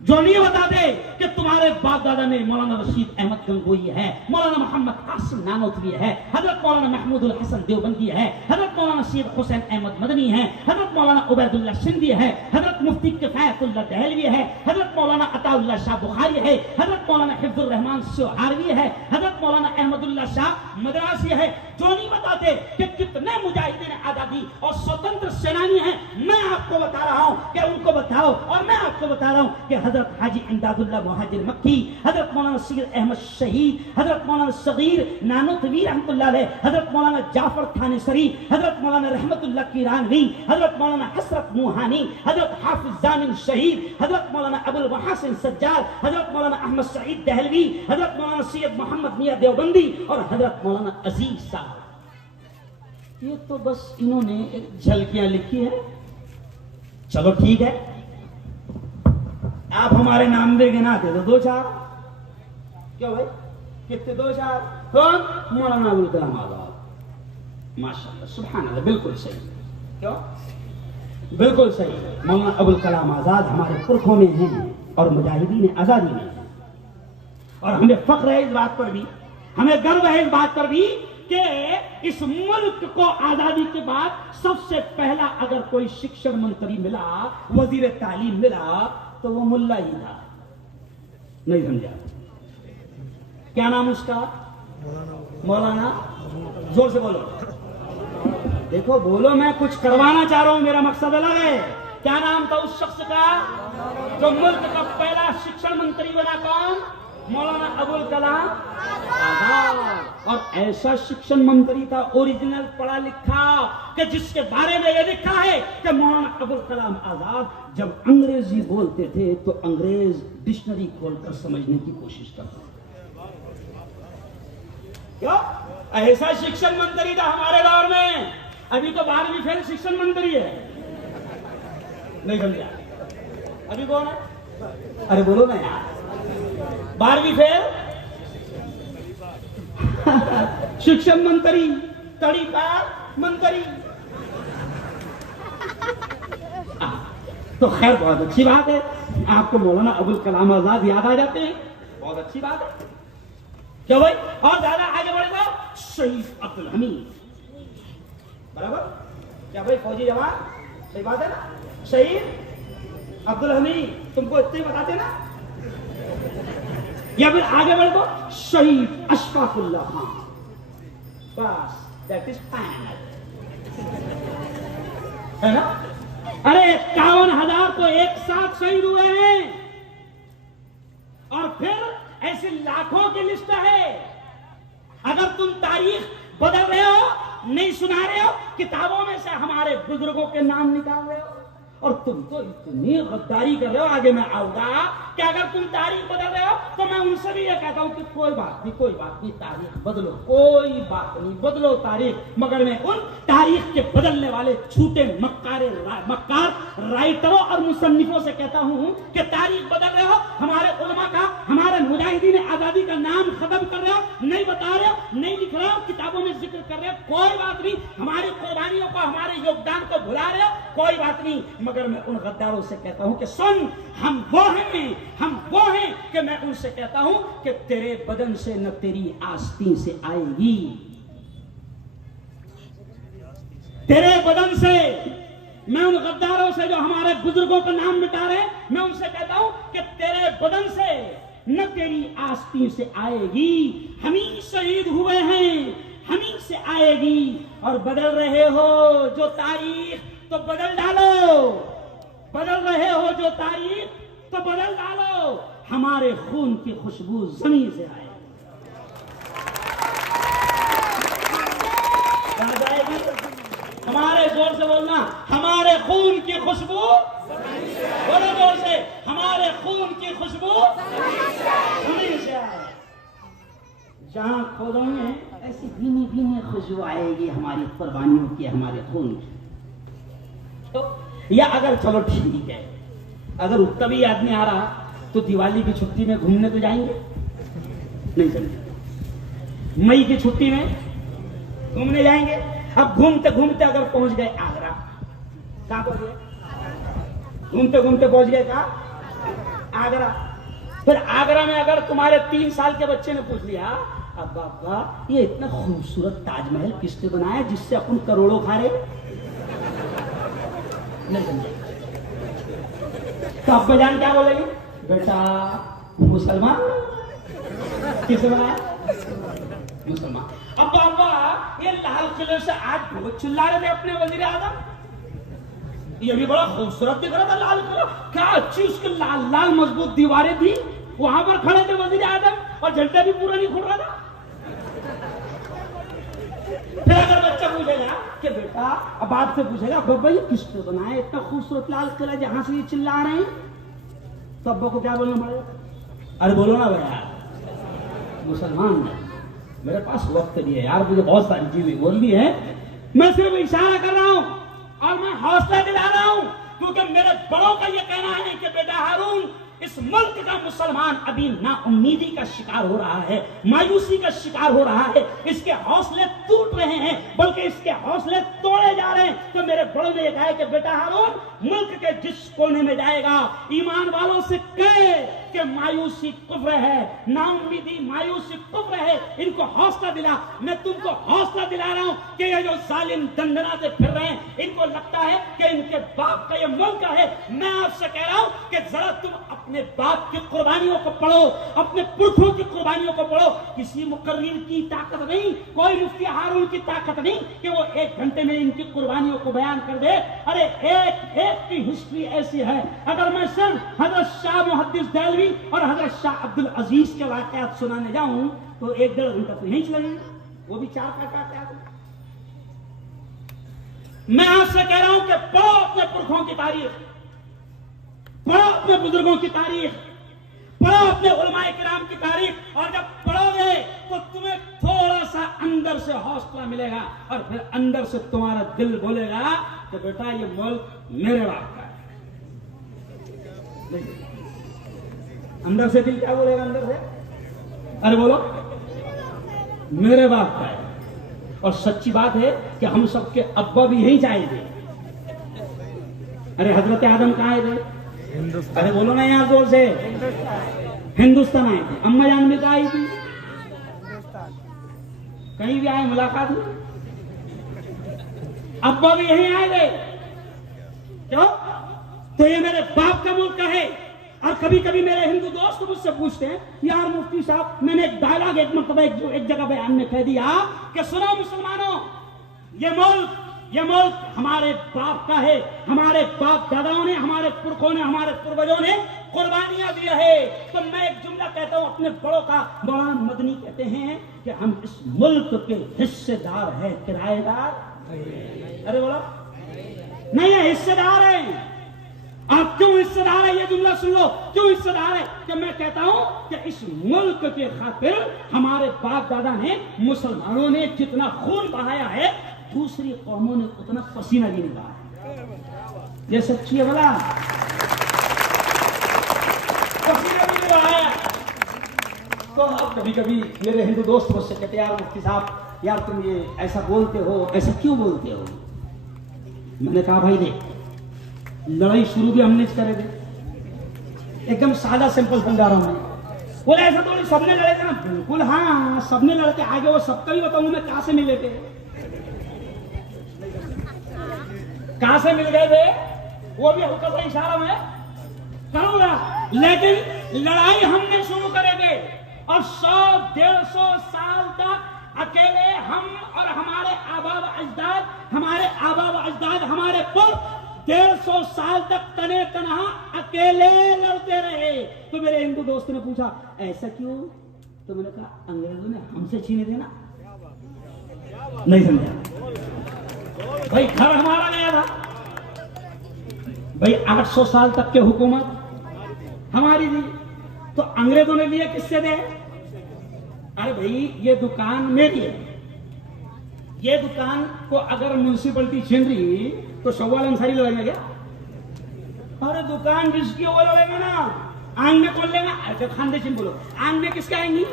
जो नहीं बताते कि तुम्हारे बाप दादा में मौलाना रशीद अहमद गंगोई है, मौलाना मोहम्मद कासिम नानोतवी है, हजरत मौलाना महमूदुल हसन देवबंदी है, हजरत मौलाना सैयद हुसैन अहमद मदनी है, हजरत मौलाना उबैदुल्लाह सिंधी है, हजरत मुफ्ती किफायतुल्लाह दहलवी है, हजरत मौलाना अताउल्लाह शाह बुखारी है, हजरत मौलाना हिफ्जुर रहमान सिहारवी है, हजरत मौलाना अहमदुल्लाह शाह मदरासी है। जो नहीं बताते कि कितने मुजाहिदीन आजादी और स्वतंत्र सेनानी हैं, मैं आपको बता रहा हूं कि उनको बताओ। और मैं आपको बता रहा हूं कि हजरत हाजी इमदादुल्लाह मुहाजिर मक्की, हजरत मौलाना सैयद अहमद शहीद, हजरत मौलाना सगीर नानोतवी रहमतुल्लाह अलैह, हजरत मौलाना जाफर थानेसरी, हजरत मौलाना रहमतुल्लाह किरानवी, हजरत मौलाना हसरत मुहानी, हजरत हाफिज जामिन शहीद, हजरत मौलाना अबुल वहासिन सज्जाद, हजरत मौलाना अहमद सईद दहलवी, हजरत मौलाना सैयद मोहम्मद मियां देवबंदी और हजरत मौलाना अजीज साहब। ये तो बस इन्होंने एक झलकियां लिखी है। चलो ठीक है, आप हमारे नाम भी गिनाते तो दो चार, क्यों भाई, कितने दो चार? कौन? मौलाना अबुल कलाम आजाद, माशाअल्लाह सुभान अल्लाह, बिल्कुल सही। क्यों? बिल्कुल सही। मौलाना अबुल कलाम आजाद हमारे पुरखों में हैं और मुजाहिदीन आजादी में हैं, और हमें फख्र है इस बात पर भी, हमें गर्व है इस बात पर भी कि इस मुल्क को आजादी के बाद सबसे पहला अगर कोई शिक्षण मंत्री मिला, वजीर तालीम मिला, तो वो मुल्ला ही था। नहीं समझा? क्या नाम उसका? मौलाना। जोर से बोलो, देखो बोलो, मैं कुछ करवाना चाह रहा हूं, मेरा मकसद अलग है। क्या नाम था उस शख्स का जो मुल्क का पहला शिक्षण मंत्री बना? कौन? मौलाना अबुल कलाम आजाद। और ऐसा शिक्षण मंत्री था, ओरिजिनल पढ़ा लिखा, कि जिसके बारे में यह लिखा है कि मौलाना अबुल कलाम आजाद जब अंग्रेजी बोलते थे तो अंग्रेज डिक्शनरी खोलकर समझने की कोशिश करते थे। क्यों? ऐसा शिक्षण मंत्री था हमारे दौर में। अभी तो 12वीं फेल शिक्षण मंत्री है। नहीं समझा? अभी कौन है? अरे बोलो ना यार, 12वीं फेल शिक्षण मंत्री, तड़ी पार मंत्री। तो खैर बहुत अच्छी बात है, आपको मौलाना अबुल कलाम आजाद याद आ जाते हैं, बहुत अच्छी बात है। क्यों भाई? और ज्यादा आगे बढ़े तो शहीद अब्दुल हमीद, बराबर? क्या भाई, फौजी जवान, सही बात है ना? शहीद अब्दुल हमीद, तुमको इतने बताते ना? या फिर आगे बढ़े तो शहीद अशफाकुल्लाह खान, बस दैट इज फाइनल, है ना? अरे 51,000 तो एक साथ शहीद हुए हैं, और फिर ऐसी लाखों की लिस्ट है। अगर तुम तारीख बदल रहे हो, नहीं सुना रहे हो, किताबों में से हमारे बुजुर्गों के नाम निकाल रहे हो, और तुम तो इतनी गद्दारी कर रहे हो, आगे मैं आऊंगा कि अगर तुम तारीख बदल रहे हो तो मैं उनसे भी ये कहता हूं कि कोई बात नहीं, कोई बात नहीं, तारीख बदलो, कोई बात नहीं, बदलो तारीख। मगर मैं उन तारीख के बदलने वाले झूठे मक्कार राइटरों और मुसन्निफों से कहता हूं कि तारीख बदल रहे हो, हमारे उलमा का, हमारे मुजाहिदीन आजादी का नाम खत्म कर रहे हो, नहीं बता रहे हो, नहीं लिख रहे हो, किताबों में जिक्र कर रहे हो, कोई बात नहीं। हमारी कुर्बानियों को, हमारे योगदान को भुला रहे हो, कोई बात नहीं। मगर मैं उन गद्दारों से कहता हूं कि सुन, हम वो हैं कि मैं उनसे कहता हूं कि तेरे बदन से न तेरी आस्तीन से आएगी, तेरे बदन से। मैं उन गद्दारों से जो हमारे बुजुर्गों का नाम मिटा रहे, मैं उनसे कहता हूं कि तेरे बदन से न तेरी आस्तीन से आएगी। हम ही शहीद हुए हैं, हम ही से आएगी। और बदल रहे हो जो तारीख, तो बदल डालो, बदल रहे हो जो तारीख, तो बदल डालो। हमारे खून की खुशबू जमीन से आए, हमारे, जोर से बोलना, हमारे खून की खुशबू, बोलो जोर से, हमारे खून की खुशबू जमीन से आए। जहां खोलोगे ऐसी भीनी भीनी खुशबू आएगी हमारी कुर्बानियों की, हमारे खून की। तो या अगर चलो ठीक है, अगर उतना भी याद नहीं आ रहा तो दिवाली की छुट्टी में घूमने तो जाएंगे नहीं समझे, मई की छुट्टी में घूमने जाएंगे। अब घूमते घूमते अगर पहुंच गए आगरा, कहां पहुंच गए? घूमते घूमते पहुंच गए कहां? आगरा। फिर आगरा में अगर तुम्हारे 3 साल के बच्चे ने पूछ लिया, अब बाबा ये इतना खूबसूरत ताजमहल किसने बनाया जिससे अपन करोड़ों खा रहे? नहीं समझे तो अब्बा जान क्या बोलेगी? बेटा मुसलमान। किसने बनाया? मुसलमान। अब बाबा ये लाल किले से आज बहुत चिल्ला रहे थे अपने वजीर आजम, ये भी बड़ा खूबसूरत दिख रहा था लाल किला, क्या अच्छी उसके लाल लाल मजबूत दीवारें थी, वहां पर खड़े थे वजीर आजम और झंडा भी पूरा नहीं खुल रहा था। फिर अगर बच्चा पूछेगा कि बेटा, अब आपसे पूछेगा बाबा ये किसने बनाया इतना खूबसूरत लाल किला जहां से ये चिल्ला रहे हैं, तो अब्बा को क्या बोलना पड़ेगा? अरे बोलो ना भैया, मुसलमान है। मेरे पास वक्त नहीं है यार, मुझे बहुत सारी चीजें बोलनी है, मैं सिर्फ इशारा कर रहा हूं और मैं हौसला दिला रहा हूं, क्योंकि मेरे बड़ों का यह कहना है कि बेटा हारून, इस मुल्क का मुसलमान अभी नाउम्मीदी का शिकार हो रहा है, मायूसी का शिकार हो रहा है, इसके हौसले टूट रहे हैं, बल्कि इसके हौसले तोड़े जा रहे हैं। तो मेरे बड़ों ने कहा है कि बेटा हारून, मुल्क के जिस कोने में जाएगा ईमान वालों से कहे कि मायूसी कुफ्र है, नाउम्मीदी मायूसी कुफ्र है, इनको हौसला दिला। मैं तुमको हौसला दिला रहा हूं कि ये जो जालिम दंदनाते फिर रहे हैं, इनको लगता है कि इनके बाप का ये मुल्क है। मैं आपसे कह रहा हूं कि जरा तुम अपने बाप की कुर्बानियों को पढ़ो, अपने पुरखों की कुर्बानियों को पढ़ो। किसी मुकर्रिर की ताकत नहीं, कोई मुफ्ती हारून की ताकत नहीं कि वो 1 घंटे में इनकी कुर्बानियों को बयान कर दे। अरे एक एक की हिस्ट्री ऐसी है, अगर मैं सिर्फ हजरत शाह मुहद्दिस देलवी और हजरत शाह अब्दुल अजीज के वाकयात सुनाने जाऊं तो 1-1.5 घंटा तो यहीं चलेगा, वो भी 4 वाकयात। मैं आपसे कह रहा हूं कि पढ़ो अपने पुरखों की तारीख, पढ़ो अपने बुजुर्गों की तारीख, पढ़ो अपने उलमाए किराम की तारीख, और जब पढ़ोगे तो तुम्हें थोड़ा सा अंदर से हौसला मिलेगा और फिर अंदर से तुम्हारा दिल बोलेगा कि बेटा ये मुल्क मेरे बाप का है। अंदर से दिल क्या बोलेगा? अंदर से अरे बोलो, मेरे बाप का है। और सच्ची बात है कि हम सबके अब्बा भी यही चाहे थे। अरे हजरत आदम कहाँ आए थे? अरे बोलो ना यार जोर से, हिंदुस्तान आए थे। अम्मा जान भी कहाँ आई थी? कहीं भी आए मुलाकात में, अब्बा भी यहीं आए थे। क्यों? तो ये मेरे बाप का मुल्क है। और कभी कभी मेरे हिंदू दोस्त मुझसे पूछते हैं, यार मुफ्ती साहब, मैंने एक डायलॉग एक मरतबा एक जगह बयान में कह दिया कि सुनो मुसलमानों, ये मुल्क हमारे बाप का है, हमारे बाप दादाओं ने, हमारे पुरखों ने, हमारे पूर्वजों ने कुर्बानियां दी है। तो मैं एक जुमला कहता हूं अपने बड़ों का, मौलाना मदनी कहते हैं कि हम इस मुल्क के हिस्सेदार हैं, किराएदार। अरे बोलो नहीं है, हिस्सेदार है। आप क्यों हिस्सेदार है? ये जुमला सुन लो, क्यों हिस्सेदार है? कि मैं कहता हूं कि इस मुल्क के खातिर हमारे बाप दादा ने, मुसलमानों ने जितना खून बहाया है, दूसरी कौमों ने उतना पसीना भी नहीं बहाया। ये सच्ची है बोला, पसीना भी नहीं बहाया। तो अब कभी कभी मेरे हिंदू दोस्त मुझसे कहते यार मुफ्ती साहब, यार तुम ये ऐसा बोलते हो, ऐसा क्यों बोलते हो? मैंने कहा भाई देख, लड़ाई शुरू भी हमने करे थे, एकदम सादा सिंपल समझा रहा हूं मैं। बोले ऐसा तो सबने लड़े थे ना? बिल्कुल हाँ, सबने लड़े थे। आगे वो सबका भी बताऊंगा मैं कहां से मिले थे, कहां से मिल गए थे, वो भी हल्का सा इशारा में करूंगा। लेकिन लड़ाई हमने शुरू करे थे और 100-150 साल तक अकेले हम और हमारे आबा अजदाद, हमारे पुरख 150 साल तक तने तनहा अकेले लड़ते रहे। तो मेरे हिंदू दोस्त ने पूछा ऐसा क्यों? तो मैंने कहा अंग्रेजों ने हमसे छीने थे ना। नहीं समझा भाई, घर हमारा गया था भाई, 800 साल तक के हुकूमत हमारी थी, तो अंग्रेजों ने लिए किससे थे? अरे भाई ये दुकान मेरी है, ये दुकान को अगर म्यूनिसिपैलिटी छीन रही तो सवाल अंसारी लड़ेगा क्या? अरे दुकान जिसकी वो लड़ेगा ना, आंग में कौन लेगा? अरे खानदे छीन बोलो, आंग में किसके आएंगी?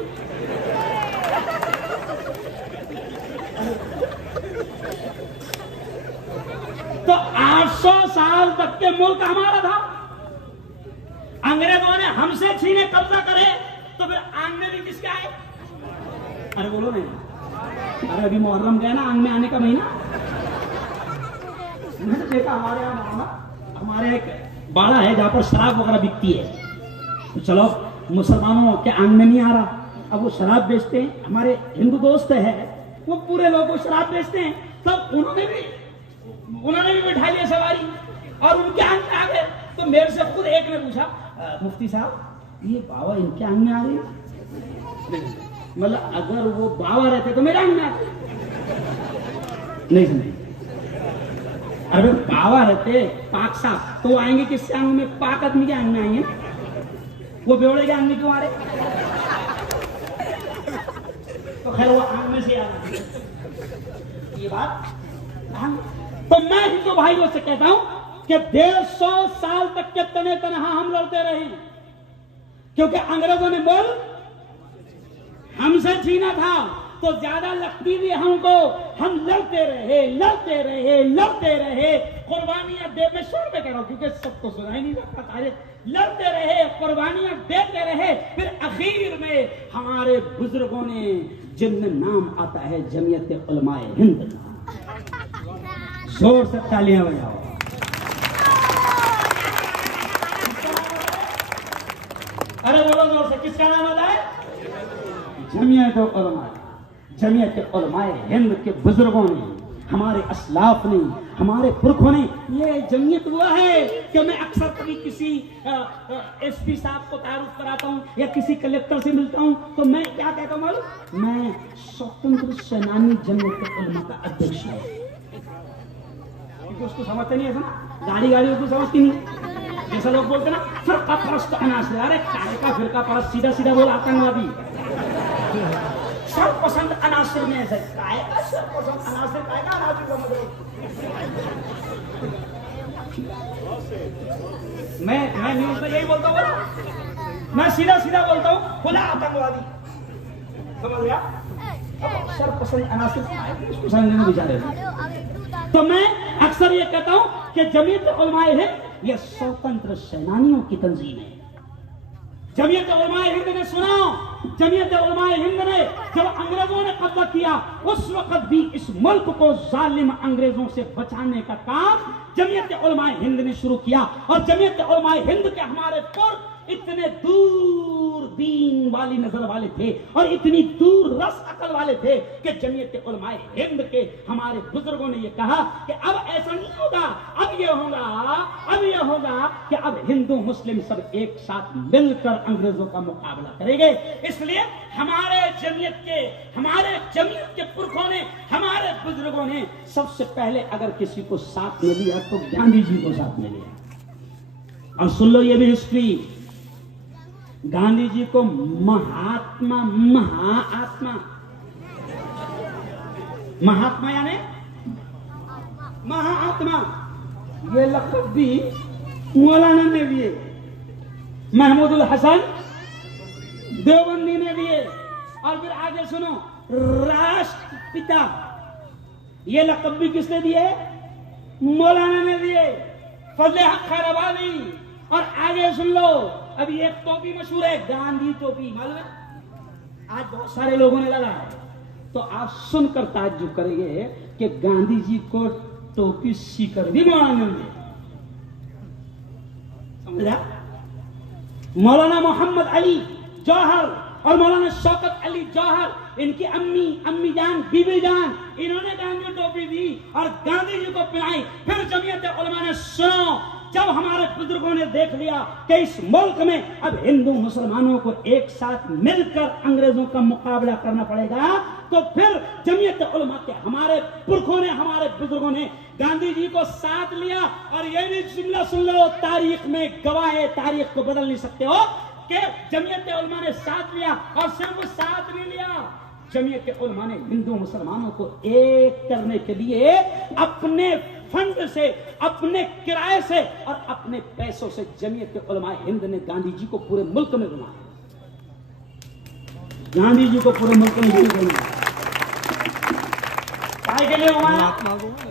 तो 800 साल तक के मुल्क हमारा था, अंग्रेजों ने हमसे छीने कब्जा करे तो फिर आंग में भी किसके आए? अरे बोलो नहीं। अरे अभी मुहर्रम गया ना, आंग में आने का महीना। मैंने देखा हमारे यहाँ हमारे एक बाड़ा है जहां पर शराब वगैरह बिकती है, तो चलो मुसलमानों के आंग में नहीं आ रहा, अब वो शराब बेचते हैं, हमारे हिंदू दोस्त है वो पूरे लोगों को शराब बेचते हैं, तब उन्होंने भी बिठा लिया सवारी और उनके आंग में आ गए। तो मेरे से खुद एक ने पूछा, मुफ्ती साहब ये बाबा इनके आंग में आ रही है? मतलब अगर वो बाबा रहते तो मेरे आंग में आते नहीं समझे। अगर बाबा रहते पाक साहब तो आएंगे किससे आंग में? पाक आदमी के आंग में आएंगे, वो बेवड़े के आंग में क्यों आ रहे? तो खैर वो आंग में से आ रहा है ये बात। तो मैं हिंदू भाइयों से कहता हूं कि 150 साल तक के तने तनहा हम लड़ते रहे, क्योंकि अंग्रेजों ने बोल हमसे छीना था तो ज्यादा लगती थी हमको, हम लड़ते रहे, कुर्बानियां दे, मैं शोर में कह रहा हूं क्योंकि सबको सुनाई नहीं सकता तारीख, लड़ते रहे, कुर्बानियां देते रहे, फिर आखिर में हमारे बुजुर्गों ने, जिनमें नाम आता है जमीयत उलमाए हिंद, जोर से तालियां बजाओ। अरे बोलो जोर से, किसका नाम आता है? जमीयत उलमाए हिंद के बुजुर्गों ने, हमारे असलाफ ने, हमारे पुरखों ने ये जमीयत हुआ है कि मैं अक्सर कभी किसी एसपी साहब को तारुफ कराता हूँ या किसी कलेक्टर से मिलता हूँ तो मैं क्या कहता हूँ मालूम? मैं स्वतंत्र सेनानी जमीयत उलमा का अध्यक्ष हूँ। उसको समझते नहीं है ना, गाड़ी उसको समझती नहीं, जैसा लोग बोलते ना फिरका परस्त अनासर। अरे काय का फिरका परस्त? सीधा सीधा बोल आतंकवादी। सरपसंद अनासर में ऐसा काय का सरपसंद अनासर, काय का अनासर समझ रहे? मैं न्यूज में यही बोलता हूँ, मैं सीधा सीधा बोलता हूँ, खुला आतंकवादी, समझ गया? सरपसंद अनासर उसको समझने में बेचारे। तो मैं अक्सर ये कहता हूं कि जमीयत उलमाए हिंद ये स्वतंत्र सेनानियों की तंजीम है। जमीयत उलमाए हिंद ने सुना, जमीयत उलमाए हिंद ने जब अंग्रेजों ने कब्जा किया उस वक्त भी इस मुल्क को जालिम अंग्रेजों से बचाने का काम जमीयत उलमाए हिंद ने शुरू किया। और जमीयत उलमाए हिंद के हमारे पुरख इतने दूरबीन वाली नजर वाले थे और इतनी दूर रस अकल वाले थे कि जमीयत उलमाए हिंद के हमारे बुजुर्गों ने यह कहा कि अब ऐसा नहीं होगा, अब यह होगा कि अब हिंदू मुस्लिम सब एक साथ मिलकर अंग्रेजों का मुकाबला करेंगे। इसलिए हमारे जमीयत के पुरखों ने, हमारे बुजुर्गों ने सबसे पहले अगर किसी को साथ में लिया तो गांधी जी को साथ में लिया। और सुन लो ये भी हिस्ट्री, गांधी जी को महात्मा यानी महाआत्मा ये लक़ब भी मौलाना ने दिए, महमूदुल हसन देवबंदी ने दिए, और फिर आगे सुनो राष्ट्रपिता ये लक़ब भी किसने दिए? मौलाना ने दिए, फजले हक खैराबादी। और आगे सुन लो, अभी एक टोपी मशहूर है, गांधी टोपी, मालूम है? आज बहुत सारे लोगों ने लगाया, तो आप सुनकर ताज्जुब करेंगे कि गांधी जी को टोपी सीकर भी मौलाना ने, समझा? मौलाना मोहम्मद अली जौहर और मौलाना शौकत अली जौहर, इनकी अम्मी जान, बीबी जान, इन्होंने गांधी टोपी दी और गांधी जी को पहनाई। फिर जमीयत उलमा ने सुनो, जब हमारे बुजुर्गों ने देख लिया कि इस मुल्क में अब हिंदू मुसलमानों को एक साथ मिलकर अंग्रेजों का मुकाबला करना पड़ेगा, तो फिर जमीयत उलमा के हमारे पुरखों ने, हमारे बुजुर्गों ने गांधी जी को साथ लिया। और ये भी जुमला सुन लो, तारीख में गवाह है, तारीख को बदल नहीं सकते हो। कि जमीयत उलमा ने साथ लिया, और सिर्फ साथ नहीं लिया, जमीयत उलमा ने हिंदू मुसलमानों को एक करने के लिए अपने फंड से, अपने किराए से और अपने पैसों से जमीयत उलमा हिंद ने गांधी जी को पूरे मुल्क में घुमाया। गांधी जी को पूरे मुल्क में घुमाया काय के लिए घुमाया?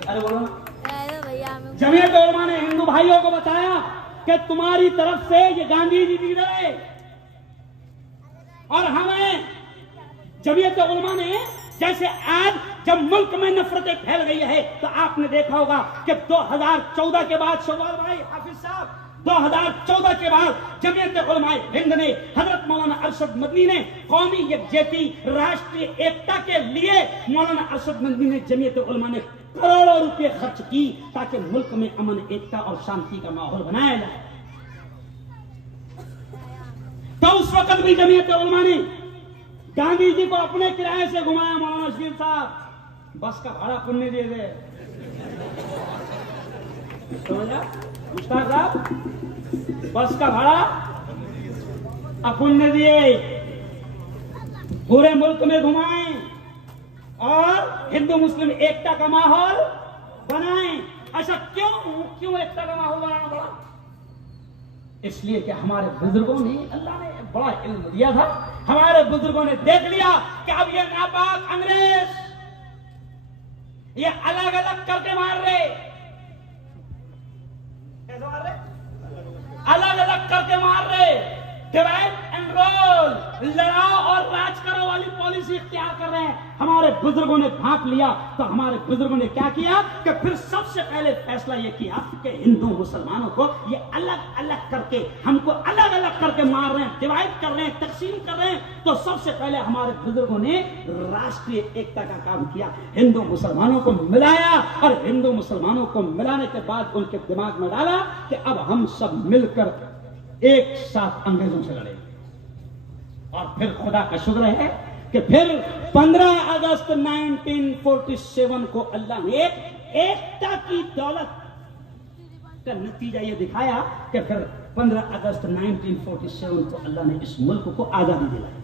अरे बोलो ना। जमीयत उलमा ने हिंदू भाइयों को बताया कि तुम्हारी तरफ से ये गांधी जी लीडर है, और हमें जमीयत उलमा ने, जैसे आज जब मुल्क में नफरतें फैल गई है, तो आपने देखा होगा कि 2014 के बाद, शवाल भाई, हाफिज साहब, 2014 के बाद जमीयत उलमा हिंद ने, हजरत मौलाना अरशद मदनी ने कौमी यकजहती, राष्ट्रीय एकता के लिए मौलाना अरशद मदनी ने, जमीयत उलमा ने करोड़ों रुपए खर्च की ताकि मुल्क में अमन, एकता और शांति का माहौल बनाया जाए। तो उस वक्त भी जमीयत उलमा ने गांधी जी को अपने किराए से घुमाया। मौलाना शकील साहब बस का भाड़ा पुण्य दे दे, मुश्ताक साहब बस का भाड़ा अपुण्य दिए, पूरे मुल्क में घुमाए और हिंदू मुस्लिम एकता का माहौल बनाए। ऐसा क्यों एकता का माहौल बनाना पड़ा? इसलिए कि हमारे बुजुर्गों ने, अल्लाह ने बड़ा इल्म दिया था, हमारे बुजुर्गों ने देख लिया कि अब ये नापाक अंग्रेज ये अलग अलग करके मार रहे। कैसे मार रहे? अलग अलग करके मार रहे। डिवाइड एंड रोल, लड़ाओ और राज करो वाली पॉलिसी इख्तियार कर रहे हैं। हमारे बुजुर्गों ने भांप लिया, तो हमारे बुजुर्गों ने क्या किया कि फिर सबसे पहले फैसला यह किया कि हिंदू मुसलमानों को ये अलग अलग करके, हमको अलग अलग करके मार रहे हैं, डिवाइड कर रहे हैं, तकसीम कर रहे हैं। तो सबसे पहले हमारे बुजुर्गों ने राष्ट्रीय एकता का काम किया, हिंदू मुसलमानों को मिलाया, और हिंदू मुसलमानों को मिलाने के बाद उनके दिमाग में डाला कि अब हम सब मिलकर एक साथ अंग्रेजों से लड़ेंगे। और फिर खुदा का शुक्र है कि फिर 15 अगस्त 1947 को अल्लाह ने एकता की दौलत का नतीजा यह दिखाया कि फिर 15 अगस्त 1947 को अल्लाह ने इस मुल्क को आजादी दिलाई।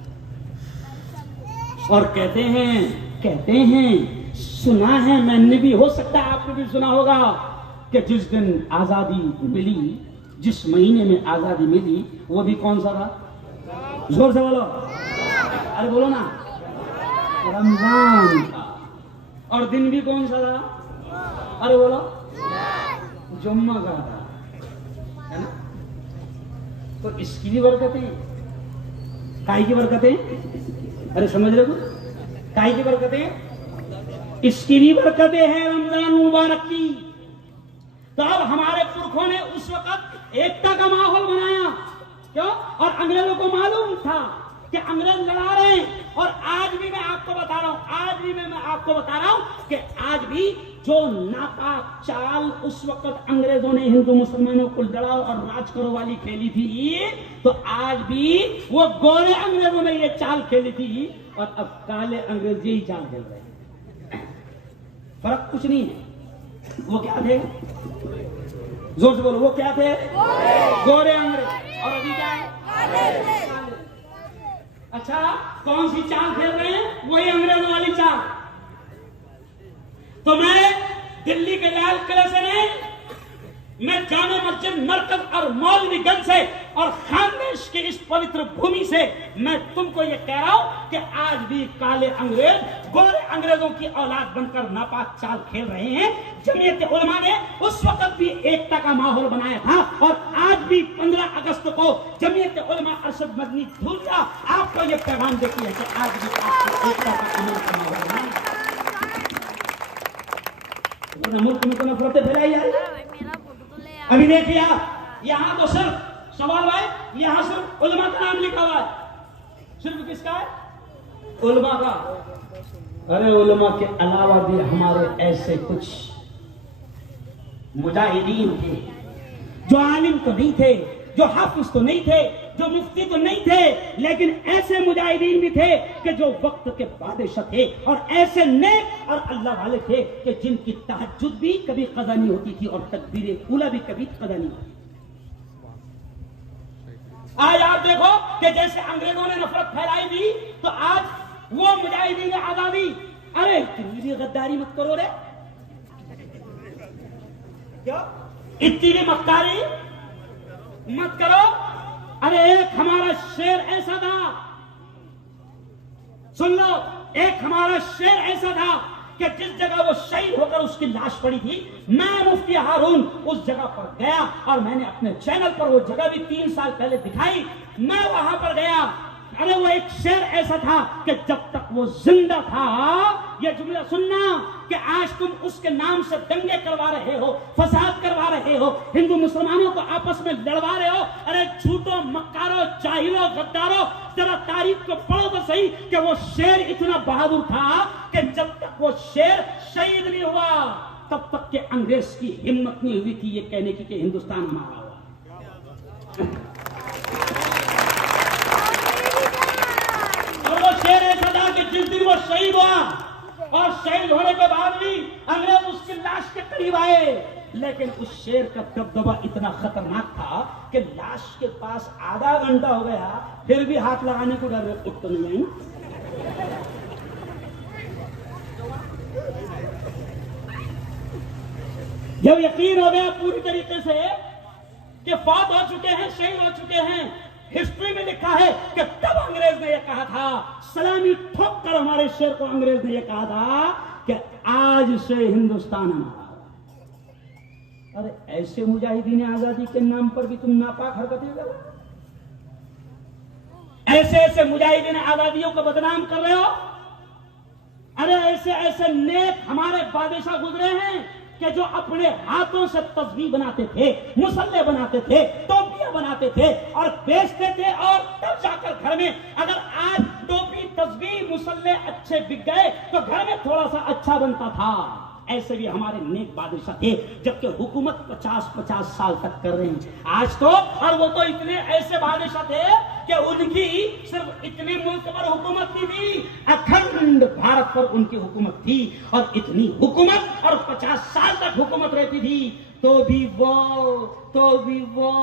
और कहते हैं सुना है मैंने भी, हो सकता है आपने भी सुना होगा कि जिस दिन आजादी मिली, जिस महीने में आजादी मिली, वो भी कौन सा था? जोर से बोलो, अरे बोलो ना, रमजान था। और दिन भी कौन सा था? अरे बोलो, जुम्मा का था, है ना? तो इसकी भी बरकतें, काई की बरकतें, अरे समझ रहे हो, काई की बरकतें, इसकी भी बरकतें हैं रमजान मुबारक की। तो अब हमारे पुरखों ने उस वक्त एकता का माहौल बनाया, क्यों? और अंग्रेजों को मालूम था कि अंग्रेज लड़ा रहे हैं। और आज भी मैं आपको बता रहा हूं, कि आज भी जो नापाक चाल उस वक्त अंग्रेजों ने हिंदू मुसलमानों को लड़ाओ और राज करो वाली खेली थी, तो आज भी वो गोरे अंग्रेजों ने ये चाल खेली थी, और अब काले अंग्रेज यही चाल खेल रहे हैं। फर्क कुछ नहीं है। वो क्या थे? जोर से बोलो, वो क्या थे? गोरे अंग्रेज। और अभी क्या है? अच्छा, कौन सी चाल खेल रहे हैं? वही अंग्रेजों वाली चाल। तो मैं दिल्ली के लाल किले से नहीं, मैं जामे मस्जिद मरकज और मौलवीगंज से और खानदेश की इस पवित्र भूमि से मैं तुमको ये कह रहा हूं कि आज भी काले अंग्रेज गोरे अंग्रेजों की औलाद बनकर नापाक चाल खेल रहे हैं। जमीयत उलमा ने उस वक्त भी एकता का माहौल बनाया था, और आज भी 15 अगस्त को जमीयत उलमा अरशद मदनी धूलिया आपको ये पैगाम देती है कि आज भी आपको एकता का अमल करना होगा। मुल्क में तो नफरतें फैलाई जा रही है। अभी देखिए यहाँ तो सिर्फ सवाल भाई, यहाँ सिर्फ उलमा का नाम लिखा हुआ है। सिर्फ किसका है? उलमा का। अरे उलमा के अलावा भी हमारे ऐसे कुछ मुजाहिदीन थे जो आलिम तो नहीं थे, जो हाफिज तो नहीं थे, जो मुफ्ती तो नहीं थे, लेकिन ऐसे मुजाहिदीन भी थे कि जो वक्त के बादशाह थे, और ऐसे नेक और अल्लाह वाले थे कि जिनकी तहज्जुद भी कभी कदा नहीं होती थी और तकबीर ऊला भी कभी कदा नहीं होती। आज आप देखो कि जैसे अंग्रेजों ने नफरत फैलाई थी, तो आज वो मुजाहिदीन आजादी, अरे इतनी गद्दारी मत करो रे, क्या इतनी भी मक्कारी मत करो। अरे एक हमारा शेर ऐसा था, सुन लो, एक हमारा शेर ऐसा था कि जिस जगह वो शहीद होकर उसकी लाश पड़ी थी, मैं मुफ्ती हारून उस जगह पर गया और मैंने अपने चैनल पर वो जगह भी 3 साल पहले दिखाई। मैं वहां पर गया। अरे वो एक शेर ऐसा था कि जब तक वो जिंदा था, ये जुमला सुनना कि आज तुम उसके नाम से दंगे करवा रहे हो, फसाद करवा रहे हो, हिंदू मुसलमानों को आपस में लड़वा रहे हो। अरे झूठो, मक्कारो, जाहिलो, गद्दारो, जरा तारीख को पढ़ो तो सही कि वो शेर इतना बहादुर था कि जब तक वो शेर शहीद नहीं हुआ तब तक के अंग्रेज की हिम्मत नहीं हुई थी ये कहने की कि हिंदुस्तान हमारा हुआ। और वो शेर ऐसा था कि जिस दिन वो शहीद हुआ और शहीद होने के बाद भी अंग्रेज उसकी लाश के करीब आए, लेकिन उस शेर का दबदबा इतना खतरनाक था कि लाश के पास आधा घंटा हो गया, फिर भी हाथ लगाने को डर उठ तो नहीं आई। जब यकीन हो गया पूरी तरीके से कि फौत हो चुके हैं, शहीद हो चुके हैं, हिस्ट्री में लिखा है कि तब अंग्रेज ने यह कहा था, सलामी ठोक कर हमारे शेर को अंग्रेज ने यह कहा था कि आज से हिंदुस्तान हमारा। अरे ऐसे मुजाहिदीन आजादी के नाम पर भी तुम नापाक हरकतें करो, ऐसे ऐसे मुजाहिदीन आजादियों को बदनाम कर रहे हो। अरे ऐसे ऐसे नेक हमारे बादशाह गुजरे हैं कि जो अपने हाथों से तस्बीह बनाते थे, मुसल्ले बनाते थे, टोपियां बनाते थे और बेचते थे, और तब जाकर घर में अगर आज टोपी, तस्बीह, मुसल्ले अच्छे बिक गए तो घर में थोड़ा सा अच्छा बनता था। ऐसे भी हमारे नेक बादशाह थे, जबकि हुकूमत 50-50 साल तक कर रहे हैं आज तो। और वो तो इतने ऐसे बादशाह थे कि उनकी सिर्फ इतने मुल्क पर हुकूमत नहीं थी, अखंड भारत पर उनकी हुकूमत थी। और इतनी हुकूमत और 50 साल तक हुकूमत रहती थी, तो भी वो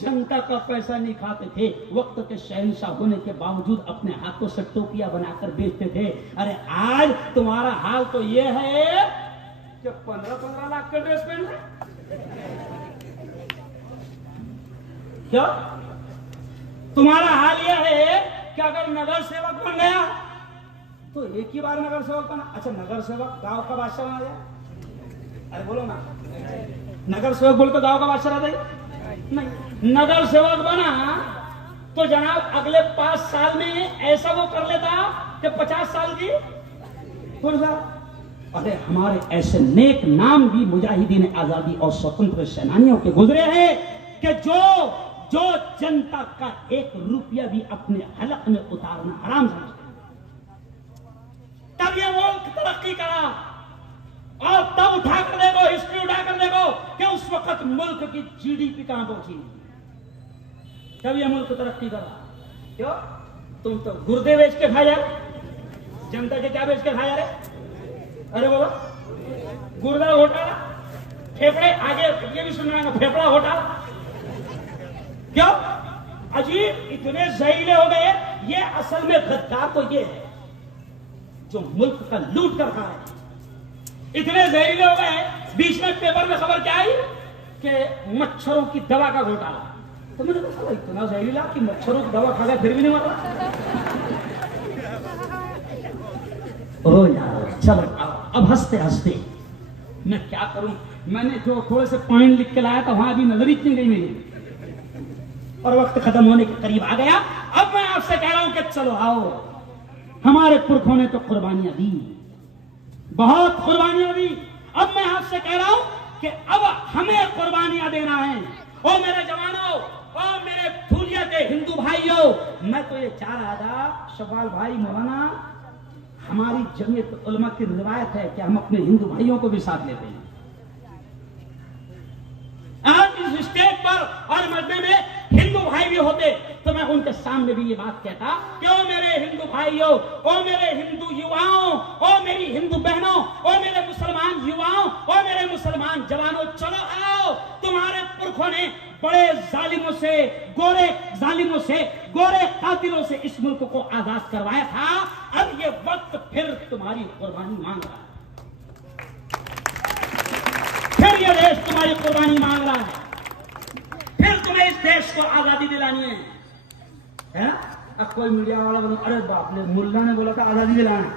जनता का पैसा नहीं खाते थे। वक्त के शहंशाह होने के बावजूद अपने हाथों से टोपियां बनाकर बेचते थे। अरे आज तुम्हारा हाल तो ये है कि 15-15 लाख का ड्रेस पहन रहे। क्या तुम्हारा हाल यह है कि अगर नगर सेवक बन गया तो एक ही बार नगर सेवक बना। अच्छा, नगर सेवक गांव का बादशाह बना गया? अरे बोलो ना, नगर सेवक बोल तो गांव का बादशाह रहता है? नहीं, नगर सेवक बना तो जनाब अगले 5 साल में ऐसा वो कर लेता कि 50 साल की पुरजा। अरे हमारे ऐसे नेक नाम भी मुजाहिदीन आजादी और स्वतंत्र सेनानियों के गुजरे हैं कि जो जनता का 1 रुपया भी अपने हलक में उतारना हराम समझते, तब ये मुल्क तरक्की करा। और तब उठाकर देखो, हिस्ट्री उठाकर देखो कि उस वक्त मुल्क की जीडीपी कहां पहुंची, तब यह मुल्क तरक्की करा। क्यों? तुम तो गुर्दे बेच के खा जा रहे, जनता के क्या बेच के खा जा रहे? अरे बोलो, गुर्दा घोटाला, फेफड़े, आगे ये भी सुनना है, फेफड़ा घोटाला। क्यों? अजीब, इतने जहीले हो गए। ये असल में गद्दार तो ये है जो मुल्क का लूट कर खा रहे, इतने जहरीले हो गए। बीच में पेपर में खबर क्या आई कि मच्छरों की दवा का घोटाला। तो मैंने कहा इतना जहरीला कि मच्छरों की दवा खा गए फिर भी नहीं मर रहा। ओ यार चलो, अब हंसते हंसते मैं क्या करूं, मैंने जो थोड़े से पॉइंट लिख के लाया था वहां भी नजर इतनी गई मेरी, और वक्त खत्म होने के करीब आ गया। अब मैं आपसे कह रहा हूं कि चलो आओ, हमारे पुरखों ने तो कुर्बानियां दी, बहुत कुर्बानियां दी। अब मैं आपसे कह रहा हूं कि अब हमें कुर्बानियां देना है। ओ मेरे जवानों, ओ मेरे धूलिया के हिंदू भाइयों, मैं तो ये चाह रहा था शवाल भाई, मौलाना, हमारी जमीयत उलमा की रिवायत है कि हम अपने हिंदू भाइयों को भी साथ लेते हैं। आज इस स्टेज पर और मजमे में हिंदू भाई भी होते तो मैं उनके सामने भी ये बात कहता कि ओ मेरे हिंदू भाइयों, ओ मेरे हिंदू युवाओं, ओ मेरी हिंदू बहनों, ओ मेरे मुसलमान युवाओं, ओ मेरे मुसलमान जवानों, चलो आओ, तुम्हारे पुरखों ने बड़े जालिमों से, गोरे जालिमों से, गोरे कातिलों से इस मुल्क को आजाद करवाया था। अब ये वक्त फिर तुम्हारी कुर्बानी मांग रहा है, फिर ये देश तुम्हारी कुर्बानी मांग रहा है, फिर तुम्हें इस देश को आजादी दिलानी है? अब कोई मीडिया वाला बोले अरे बाप रे, मुल्ला ने बोला था आजादी दिलाना,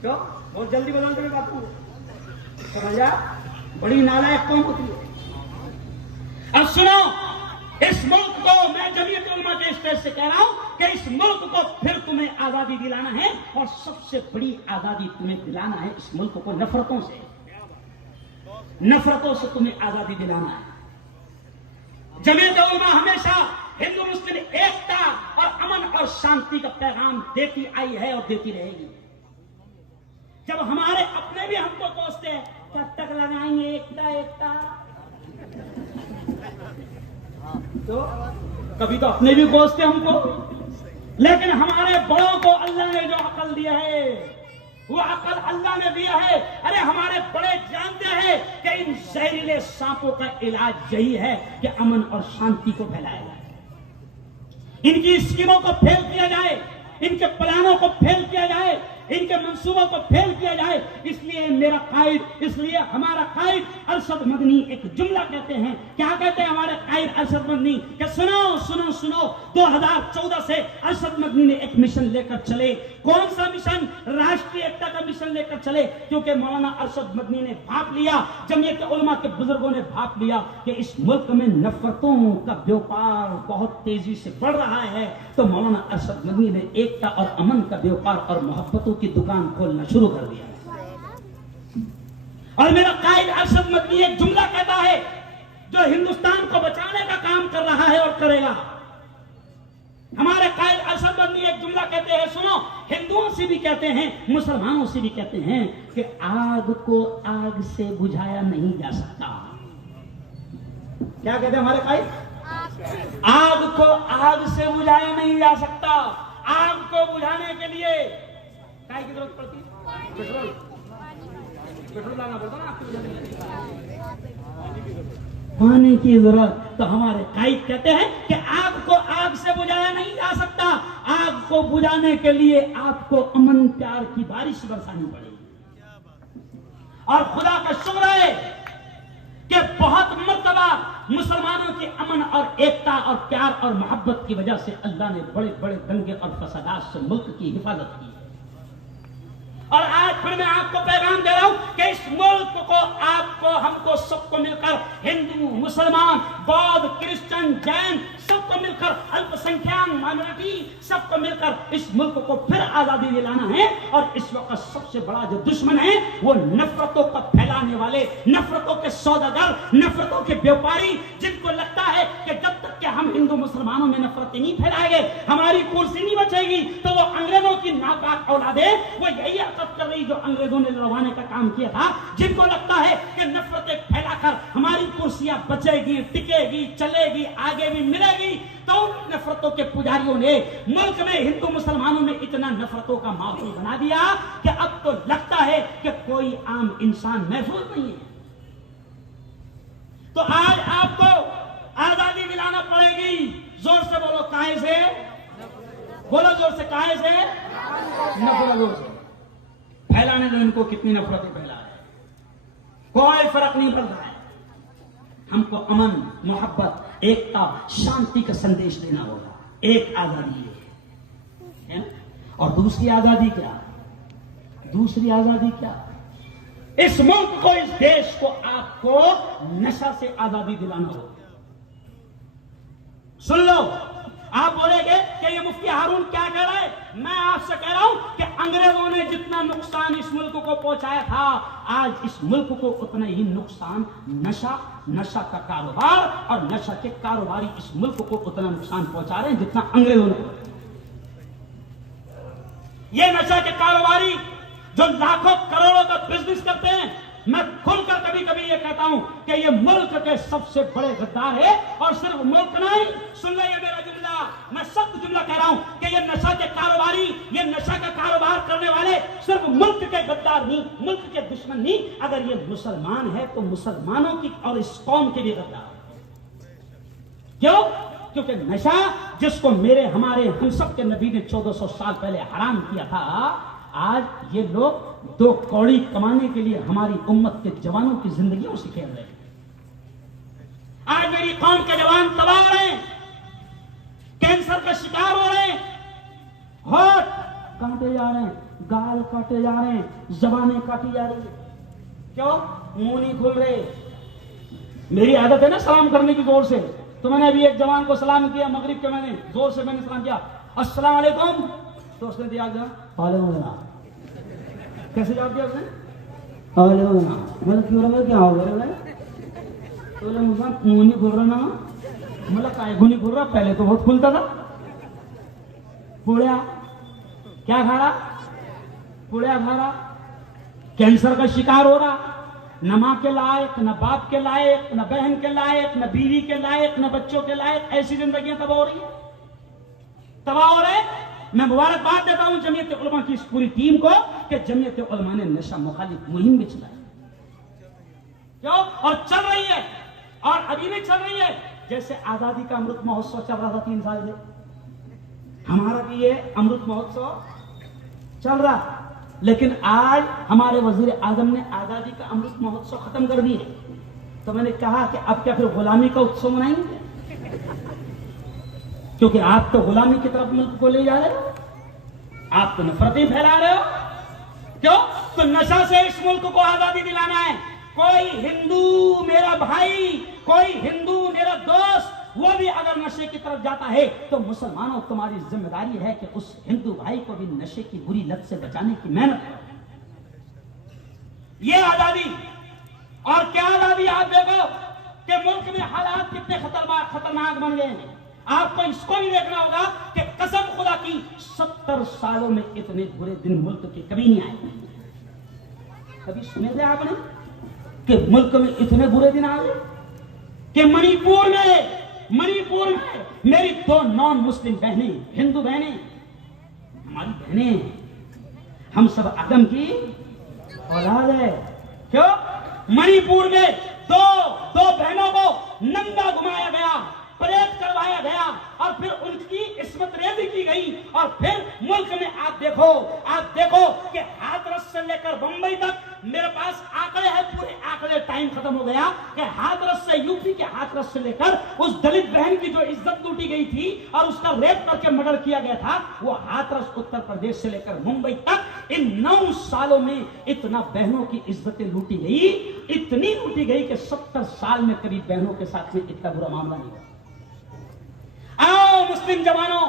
क्यों बहुत जल्दी बदलते हुए बात को समझा? बड़ी नालायक कौन होती है। अब सुनो, इस मुल्क को मैं जमीयत उलमा के स्टेज से कह रहा हूं कि इस मुल्क को फिर तुम्हें आजादी दिलाना है, और सबसे बड़ी आजादी तुम्हें दिलाना है इस मुल्क को नफरतों से, नफरतों से तुम्हें आजादी दिलाना है। जमीयत उलमा हमेशा हिंदू मुस्लिम एकता और अमन और शांति का पैगाम देती आई है और देती रहेगी। जब हमारे अपने भी हमको कोसते हैं, कब तक लगाएंगे एकता एकता, तो कभी तो अपने भी कोसते हमको, लेकिन हमारे बड़ों को अल्लाह ने जो अकल दिया है वो अकल अल्लाह ने दिया है। अरे हमारे बड़े जानते हैं कि इन जहरीले सांपों का इलाज यही है कि अमन और शांति को फैलाया जाए, इनकी स्कीमों को फेल किया जाए, इनके प्लानों को फेल किया जाए, इनके मंसूबों को फेल किया जाए। इसलिए मेरा कायद, इसलिए हमारा कायद अरशद मदनी एक जुमला कहते हैं। क्या कहते हैं हमारे कायद अरशद मदनी? कि सुनो सुनो सुनो, 2014 से अरशद मदनी ने एक मिशन लेकर चले। कौन सा मिशन? राष्ट्रीय एकता का मिशन लेकर चले, क्योंकि मौलाना अरशद मदनी ने भाप लिया, जमीयत उलमा के बुजुर्गों ने भाप लिया कि इस मुल्क में नफरतों का व्यापार बहुत तेजी से बढ़ रहा है। तो मौलाना अरशद मदनी ने एकता और अमन का व्यापार और मोहब्बतों की दुकान खोलना शुरू कर दिया। और मेरा कायद अरशद मदनी एक जुमला कहता है जो हिंदुस्तान को बचाने का काम कर रहा है और करेगा। हमारे कायद अरशद मदनी एक जुमला कहते हैं, सुनो, हिंदुओं से भी कहते हैं, मुसलमानों से भी कहते हैं कि आग को आग से बुझाया नहीं जा सकता। क्या कहते हैं हमारे कायद? आग को आग से बुझाया नहीं जा सकता। आग को बुझाने के लिए काय की जरूरत पड़ती है? पेट्रोल, पेट्रोल डालना पड़ता ना आपको, पानी की जरूरत। तो हमारे कायद कहते हैं कि आग को आग से बुझाया नहीं जा सकता। आग को बुझाने के लिए आपको अमन प्यार की बारिश बरसानी पड़ेगी। और खुदा का शुक्र है कि बहुत मर्तबा मुसलमानों के अमन और एकता और प्यार और मोहब्बत की वजह से अल्लाह ने बड़े बड़े दंगे और फसादात से मुल्क की हिफाजत की है। और आज फिर मैं आपको पैगाम दे रहा हूं कि इस मुल्क को, आपको, हमको, सबको मिलकर, हिंदू, मुसलमान, बौद्ध, क्रिश्चियन, जैन, सबको मिलकर, अल्पसंख्यक माइनॉरिटी, सबको मिलकर इस मुल्क को फिर आजादी दिलाना है। और इस वक्त सबसे बड़ा जो दुश्मन है वो नफरतों का फैलाने वाले, नफरतों के सौदागर, नफरतों के व्यापारी, जिनको लगता है कि जब तक कि हम हिंदू मुसलमानों में नफरतें नहीं फैलाएंगे, हमारी कुर्सी नहीं बचेगी, तो वो अंग्रेजों की नापाक औलादे वो यही कर रही जो अंग्रेजों ने लड़वाने का काम किया था। जिनको लगता है कि नफरतें फैलाकर हमारी कुर्सियां बचेगी, टिकेगी, चलेगी, आगे भी मिलेगी, तो उन नफरतों के पुजारियों ने मुल्क में हिंदू मुसलमानों में इतना नफरतों का माहौल बना दिया कि अब तो लगता है कि कोई आम इंसान महफूज नहीं है। तो आज आपको आजादी दिलाना पड़ेगी। जोर से बोलो, काहे से बोलो, जोर से, काहे से? नफरत जोर से फैलाने दो इनको, कितनी नफरतें फैला है, कोई फर्क नहीं पड़ता है। हमको अमन, मोहब्बत, एकता, शांति का संदेश देना होगा। एक आजादी है, और दूसरी आजादी क्या? दूसरी आजादी क्या? इस मुल्क को, इस देश को आपको नशा से आजादी दिलाना होगा। सुन लो, आप बोलेंगे कि ये मुफ्ती हारून क्या कह रहा है? मैं आपसे कह रहा हूं कि अंग्रेजों ने जितना नुकसान इस मुल्क को पहुंचाया था, आज इस मुल्क को उतना ही नुकसान नशा, नशा का कारोबार और नशा के कारोबारी इस मुल्क को उतना नुकसान पहुंचा रहे हैं जितना अंग्रेजों ने। ये नशा के कारोबारी जो लाखों करोड़ों का बिजनेस करते हैं, मैं खुलकर कभी कभी ये कहता हूं कि ये मुल्क के सबसे बड़े गद्दार है। और सिर्फ मुल्क नहीं, सुन ले ये मेरा जुमला, मैं सख्त जुमला कह रहा हूं कि ये नशा के कारोबारी, ये नशा का कारोबार करने वाले सिर्फ मुल्क के गद्दार नहीं, मुल्क के दुश्मन नहीं, अगर ये मुसलमान है तो मुसलमानों की और इस कौम के भी गद्दार। क्यों? क्योंकि नशा जिसको मेरे हमारे हम सब के नबी ने 1400 साल पहले हराम किया था, आज ये लोग 2 कौड़ी कमाने के लिए हमारी उम्मत के जवानों की जिंदगियों से खेल रहे हैं। आज मेरी कौम के जवान तबाह हो रहे हैं, कैंसर का शिकार हो रहे हैं, होठ काटे जा रहे हैं, गाल काटे जा रहे हैं, जबानें काटी जा रही है। क्यों? मुंह नहीं खुल रहे। मेरी आदत है ना सलाम करने की जोर से, तो मैंने अभी एक जवान को सलाम किया मगरिब के, मैंने जोर से मैंने सलाम किया, अस्सलाम वालेकुम, तो उसने दिया वालेकुम सलाम। कैसे जवाब दिया उसने? वालेकुम सलाम। मतलब क्यों रहा, क्या हो गया? तो मुंह नहीं खुल रहा ना, मतलब काय को नहीं खुल रहा, पहले तो बहुत खुलता था। पुड़िया क्या खा रहा? पुड़िया खा रहा, कैंसर का शिकार हो रहा, न मां के लायक, न बाप के लायक, न बहन के लायक, न बीवी के लायक, न बच्चों के लायक। ऐसी जिंदगियां तबाह हो रही है, तबाह हो रहे। मैं मुबारकबाद देता हूं जमीयत उलमा की इस पूरी टीम को कि जमीयत उलमा ने नशा मुखालिफ मुहिम भी चलाई। क्यों? और चल रही है, और अभी भी चल रही है। जैसे आजादी का अमृत महोत्सव चल रहा था 3 साल से, हमारा भी ये अमृत महोत्सव चल रहा, लेकिन आज हमारे वजीर आजम ने आजादी का अमृत महोत्सव खत्म कर दिए। तो मैंने कहा कि अब क्या फिर गुलामी का उत्सव मनाएंगे? क्योंकि आप तो गुलामी की तरफ मुल्क को ले जा रहे हो, आप तो नफरतें फैला रहे हो। क्यों? तो नशा से इस मुल्क को आजादी दिलाना है। कोई हिंदू मेरा भाई, कोई हिंदू मेरा दोस्त, वो भी अगर नशे की तरफ जाता है तो मुसलमानों तुम्हारी जिम्मेदारी है कि उस हिंदू भाई को भी नशे की बुरी लत से बचाने की मेहनत करो। ये आजादी। और क्या आजादी? आप देखो कि मुल्क में हालात कितने खतरनाक बन गए हैं। आपको इसको भी देखना होगा कि कसम खुदा की 70 सालों में इतने बुरे दिन मुल्क के कभी नहीं आए। कभी सुने थे आपने कि मुल्क में इतने बुरे दिन आ गए? कि मणिपुर में मेरी 2 नॉन मुस्लिम बहनें, हिंदू बहनें, हमारी बहनें, हम सब आदम की औलाद है। क्यों? मणिपुर में दो बहनों को नंगा घुमाया गया, परेड करवाया गया, और फिर उनकी इस्मत रेजी की गई। और फिर मुल्क में आप देखो कि हाथरस से लेकर बंबई तक, मेरे पास आंकड़े हैं, पूरे आंकड़े, टाइम खत्म हो गया, कि हाथरस से, यूपी के हाथरस से लेकर उस दलित बहन की जो इज्जत लूटी गई थी और उसका रेप करके मर्डर किया गया था, वो हाथरस उत्तर प्रदेश से लेकर मुंबई तक इन 9 सालों में इतना बहनों की इज्जतें लूटी गई, इतनी लूटी गई कि 70 साल में कभी बहनों के साथ में इतना बुरा मामला नहीं हुआ। आओ मुस्लिम जवानों,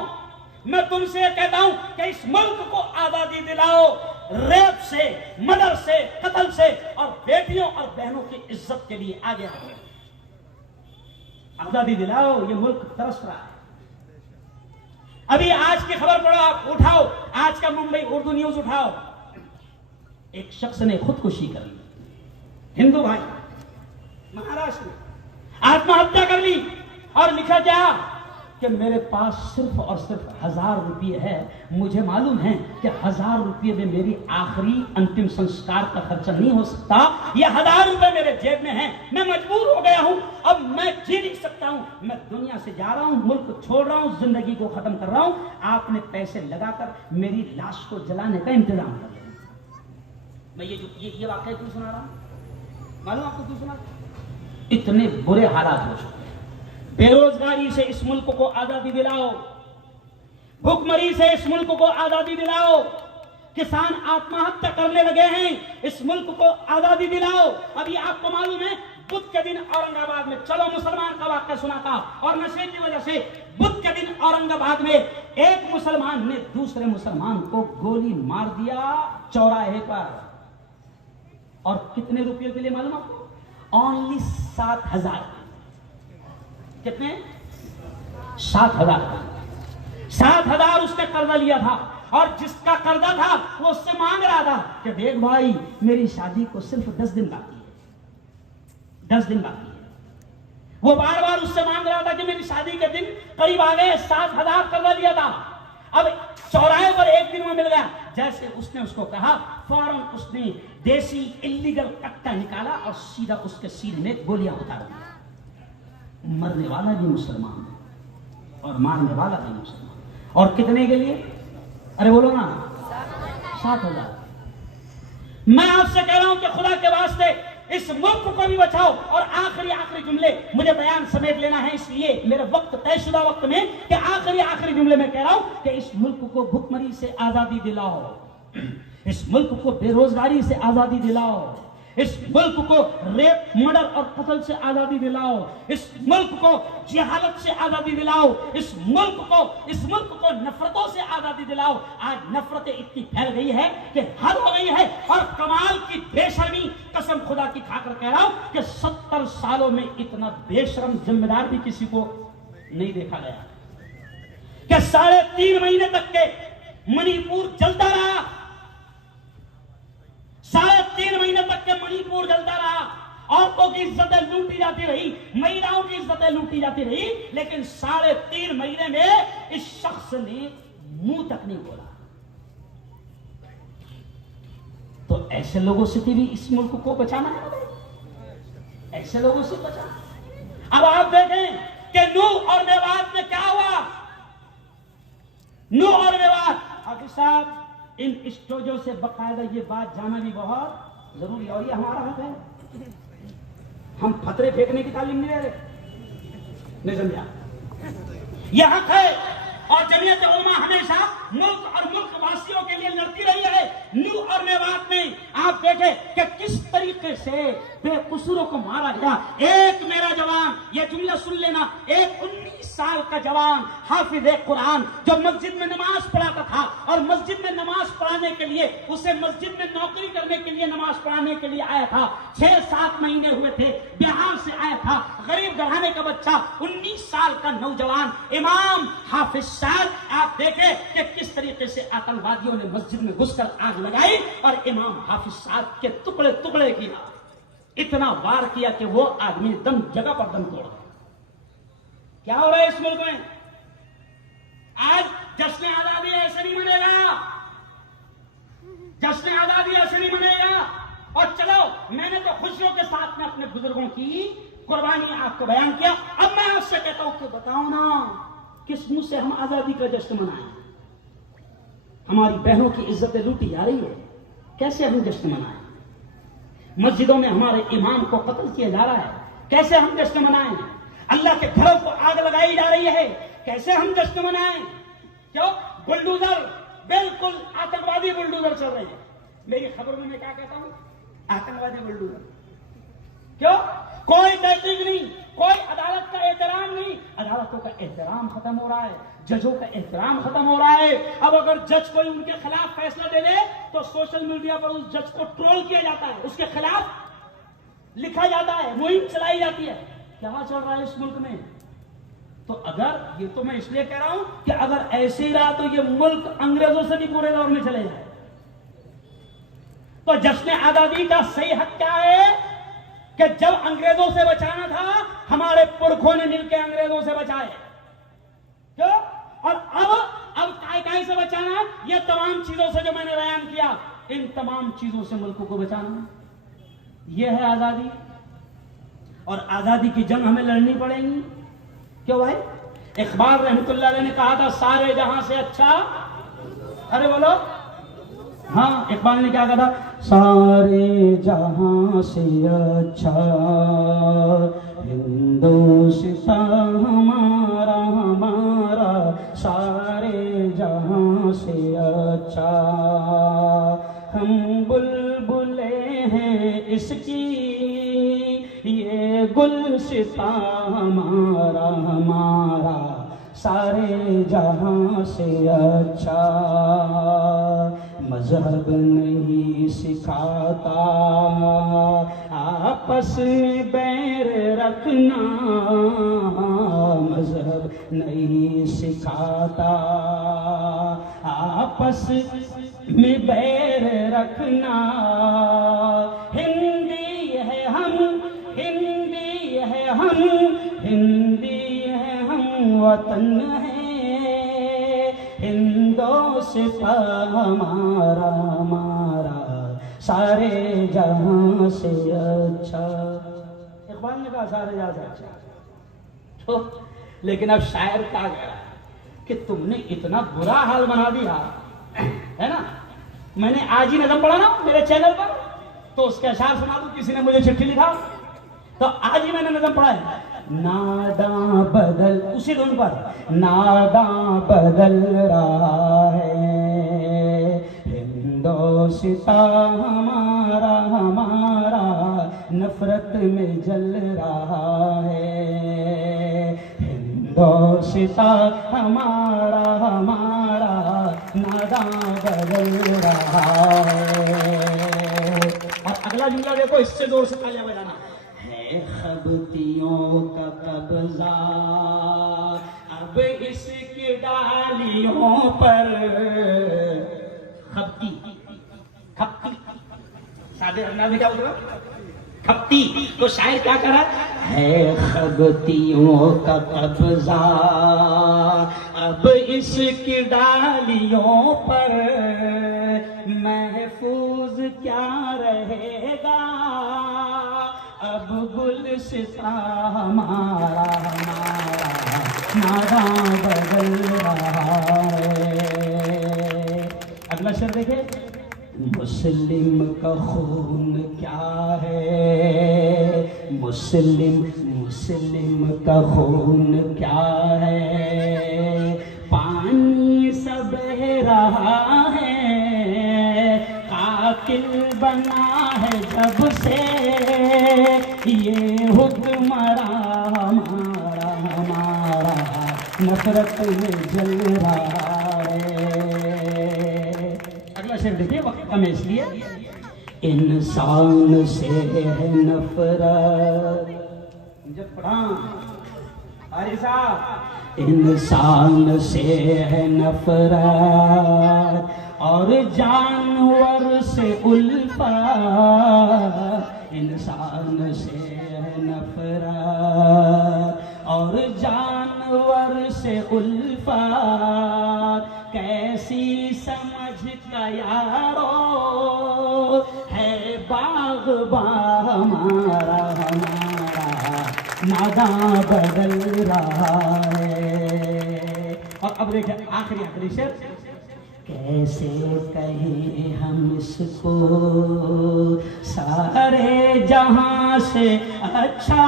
मैं तुमसे कहता हूं कि इस मुल्क को आजादी दिलाओ, रेप से, मर्डर से, कत्ल से, और बेटियों और बहनों की इज्जत के लिए आगे आओ। आजादी दिलाओ, ये मुल्क तरस रहा है। अभी आज की खबर पढ़ो, उठाओ, आज का मुंबई उर्दू न्यूज उठाओ। एक शख्स ने खुदकुशी कर ली, हिंदू भाई, महाराष्ट्र में आत्महत्या कर ली, और लिखा क्या कि मेरे पास सिर्फ और सिर्फ 1000 रुपये है। मुझे मालूम है कि 1000 रुपये में मेरी आखिरी अंतिम संस्कार का खर्चा नहीं हो सकता। ये 1000 रुपये मेरे जेब में हैं, मैं मजबूर हो गया हूं, अब मैं जी नहीं सकता हूं, मैं दुनिया से जा रहा हूं, मुल्क छोड़ रहा हूं, जिंदगी को खत्म कर रहा हूं। आपने पैसे लगाकर मेरी लाश को जलाने का इंतजाम कर लिया। मैं ये वाकया क्यों सुना रहा हूं? मालूम आपको क्यों सुना? इतने बुरे हालात हो चुके हैं। बेरोजगारी से इस मुल्क को आजादी दिलाओ, भूखमरी से इस मुल्क को आजादी दिलाओ, किसान आत्महत्या करने लगे हैं, इस मुल्क को आजादी दिलाओ। अभी आपको मालूम है, बुध के दिन औरंगाबाद में, चलो मुसलमान का वाकया सुना था, और नशे की वजह से बुध के दिन औरंगाबाद में एक मुसलमान ने दूसरे मुसलमान को गोली मार दिया चौराहे पर। और कितने रुपयों के लिए मालूम आपको? ओनली 7000। कितने? 7000। 7000 उसने कर्जा लिया था, और जिसका कर्जा था वो उससे मांग रहा था कि देख भाई, मेरी शादी को सिर्फ 10 दिन बाकी है, 10 दिन बाकी है। वो बार बार उससे मांग रहा था कि मेरी शादी के दिन करीब आ गए, 7000 कर्जा लिया था। अब चौराहे पर एक दिन में मिल गया। जैसे उसने उसको कहा, फौरन उसने देसी इलीगल कट्टा निकाला और सीधा उसके सीने में गोलियां उतार दी। मरने वाला भी मुसलमान है, और मारने वाला भी मुसलमान। और कितने के लिए? अरे बोलो ना, 7,000। मैं आपसे कह रहा हूं कि खुदा के वास्ते इस मुल्क को भी बचाओ। और आखिरी जुमले मुझे बयान समेट लेना है, इसलिए मेरे वक्त तयशुदा वक्त में कि आखिरी जुमले में कह रहा हूं कि इस मुल्क को भुखमरी से आजादी दिलाओ, इस मुल्क को बेरोजगारी से आजादी दिलाओ, इस मुल्क को रेप, मर्डर और कत्ल से आजादी दिलाओ, इस मुल्क को जहालत से आजादी दिलाओ, इस मुल्क को नफरतों से आजादी दिलाओ। आज नफरतें इतनी फैल गई है कि हद हो गई है। और कमाल की बेशर्मी, कसम खुदा की खाकर कह रहा हूं कि 70 सालों में इतना बेशर्म जिम्मेदार भी किसी को नहीं देखा गया कि 3.5 महीने तक के मणिपुर जलता रहा, 3.5 महीने तक के मणिपुर जलता रहा। औरतों की इज्जतें लूटी जाती रही, महिलाओं की इज्जतें लूटी जाती रही, लेकिन 3.5 महीने में इस शख्स ने मुंह तक नहीं बोला। तो ऐसे लोगों से भी इस मुल्क को बचाना है, ऐसे लोगों से बचाना। अब आप देखें कि नूह और मेवात में क्या हुआ। नूह और मेवात, हाफिज साहब, इन स्टोजों से बकायदा ये बात जाना भी बहुत जरूरी है। और ये हमारा हक है, हम फतरे फेंकने की तालीम नहीं दे रहे, नहीं समझा? यह हक है। और जमीयत उलमा हमेशा मुल्क और मुल्क वासियों के लिए लड़ती रही है। नूह और मेवात में आप देखें कि किस तरीके से बेकसूरों को मारा गया। एक मेरा जवान, ये जुमला सुन लेना, एक 19 साल का जवान हाफिज कुरान जो मस्जिद में नमाज पढ़ाता था, और मस्जिद में नमाज पढ़ाने के लिए उसे मस्जिद में नौकरी करने के लिए नमाज पढ़ाने के लिए आया था। 6-7 महीने हुए थे, बिहार से आया था, गरीब घराने का बच्चा, 19 साल का नौजवान इमाम हाफिज साहब। आप देखें कि किस तरीके से आतंकवादियों ने मस्जिद में घुसकर आग लगाई और इमाम हाफिज साहब के टुकड़े टुकड़े किया। इतना वार किया कि वो आदमी दम जगह पर दम तोड़ गया। क्या हो रहा है इस मुल्क में? आज जश्न आजादी ऐसे नहीं मनेगा, जश्न आजादी ऐसे नहीं मनेगा। और चलो, मैंने तो खुशियों के साथ में अपने बुजुर्गों की कुर्बानी आपको बयान किया। अब मैं आपसे कहता हूं कि बताओ ना, किस मुंह से हम आजादी का जश्न मनाएं? हमारी बहनों की इज्जतें लूटी जा रही है, कैसे हम जश्न मनाएं? मस्जिदों में हमारे इमाम को कत्ल किया जा रहा है, कैसे हम जश्न मनाएं? अल्लाह के घरों को आग लगाई जा रही है, कैसे हम जश्न मनाएं? क्यों? बुलडोजर, बिल्कुल आतंकवादी बुलडोजर चल रहे हैं। मेरी खबर में मैं क्या कहता हूं? आतंकवादी बुलडोजर। क्यों? कोई तहकीक नहीं, कोई अदालत का एहतराम नहीं। अदालतों का एहतराम खत्म हो रहा है, जजों का एहतराम खत्म हो रहा है। अब अगर जज कोई उनके खिलाफ फैसला दे दे तो सोशल मीडिया पर उस जज को ट्रोल किया जाता है, उसके खिलाफ लिखा जाता है, मुहिम चलाई जाती है। क्या चल रहा है इस मुल्क में? तो अगर, ये तो मैं इसलिए कह रहा हूं कि अगर ऐसे ही रहा तो ये मुल्क अंग्रेजों से भी पूरे दौर में चले जाए। तो जश्न आजादी का सही हक क्या है कि जब अंग्रेजों से बचाना था, हमारे पुरखों ने मिलकर अंग्रेजों से बचाए। क्यों? और अब काय से बचाना, ये तमाम चीजों से जो मैंने बयान किया, इन तमाम चीजों से मुल्क को बचाना, यह है आजादी। और आजादी की जंग हमें लड़नी पड़ेगी। क्यों भाई? इकबाल रहमतुल्लाह अलैह ने कहा था, सारे जहां से अच्छा, अरे बोलो, हाँ, इकबाल ने क्या कहा था? सारे जहां से अच्छा हिंदुस्तान हमारा, हमारा सारे जहां से अच्छा। हम बुलबुले हैं इसकी, ये गुलसितां हमारा, हमारा सारे जहां से अच्छा। मजहब नहीं सिखाता आपस में बैर रखना, मजहब नहीं सिखाता आपस में बैर रखना। हिंदी है हम, हिंदी है हम, हिंदी है हम, वतन है हिंदुस्तान हमारा, हमारा सारे जहां से अच्छा। इकबाल ने कहा सारे जहां से अच्छा। तो लेकिन अब शायर क्या गया कि तुमने इतना बुरा हाल बना दिया है ना। मैंने आज ही नज़म पढ़ा ना मेरे चैनल पर, तो उसके अशार सुना दूं। किसी ने मुझे चिट्ठी लिखा तो आज ही मैंने नज़म पढ़ा है। नादा बदल, उसी धुन पर, नादा बदल रहा है हिंदोस्ता हमारा हमारा नफरत में जल रहा है हिंदोस्ता हमारा हमारा नादा बदल रहा है। और अगला जुमला देखो, इससे जोर से तालियां बजाना। खबतियों का कब्जा अब इसकी डालियों पर, खपती खपती सादे अंदाज में क्या बोल रहा खपती, तो शायर क्या करा है खबतियों का कब्जा अब इसकी डालियों पर, महफूज क्या रहेगा अब गुलसिता हमारा हमारा नादा बदल रहा है। अगला शेर देखे, मुस्लिम का खून क्या है मुस्लिम मुस्लिम का खून क्या है, पानी सा बह रहा है, कातिल बना है जब से ये हुक्मरा हमारा हमारा नफरत में जल रहा है। अगला शेर देखिए, वक्त कम है इसलिए। इंसान से है नफरत, जब पढ़ा अरे साहब, इंसान से है नफरत और जानवर से उल्फत, इंसान से है नफरत और जानवर से उल्फत, कैसी समझ का यारो है बाग़बा हमारा हमारा नादा बदल रहा है। और अब देखिए आखिरी शेर, कैसे कहें हम इसको सारे जहां से अच्छा,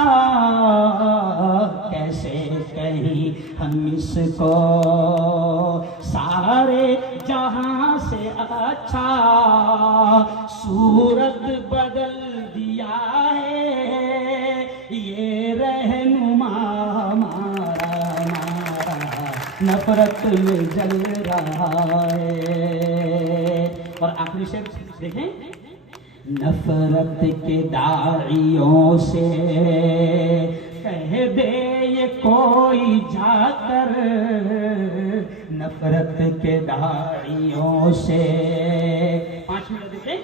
कैसे कहें हम इसको सारे जहां से अच्छा, सूरत बदल दिया है ये रहनुमा हमारा हमारा नफरत में जल रहा है। और आखिरी शेर देखें, नफरत के दाइयों से कह दे ये कोई जाकर, नफरत के दाइयों से, 5 मिनट देखें,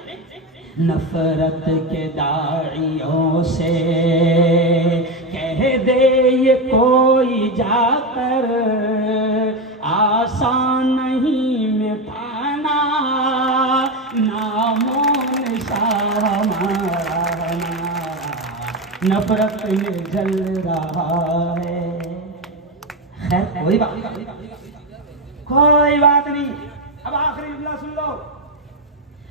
नफरत के दाइयों से कह दे ये कोई जाकर, आसान नहीं मिटाना नामो निशान हमारा नफरत में जल रहा है। खैर कोई बात नहीं। अब आखिरी जुमला सुन लो।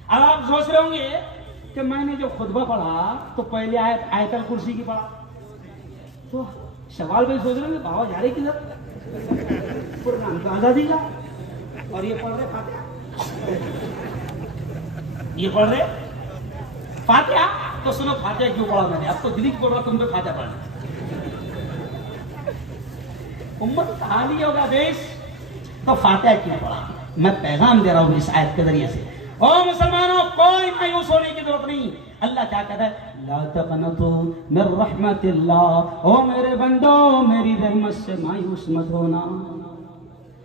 अब आप सोच रहे होंगे कि मैंने जो खुतबा पढ़ा तो पहले आयतल कुर्सी की पढ़ा, तो सवाल भी सोच रहे होंगे बाबा जा रहे किधर, कुरान का आजादी का, और ये पढ़ रहे फातिहा, ये पढ़ रहे फातिहा। तो सुनो फातिहा क्यों पढ़ा मैंने, अब तो दिल्ली की पढ़ रहा, तुम पे फातिहा पढ़ना। उम्मत खाली होगा देश तो फातिहा क्यों पढ़ा। मैं पैगाम दे रहा हूं इस आयत के जरिए से, ओ मुसलमानों कोई मायूस होने की जरूरत नहीं। अल्लाह क्या कहता है, ला तक़नतू मिन रहमतिल्लाह, ओ मेरे बंदो मेरी रहमत से मायूस मत होना।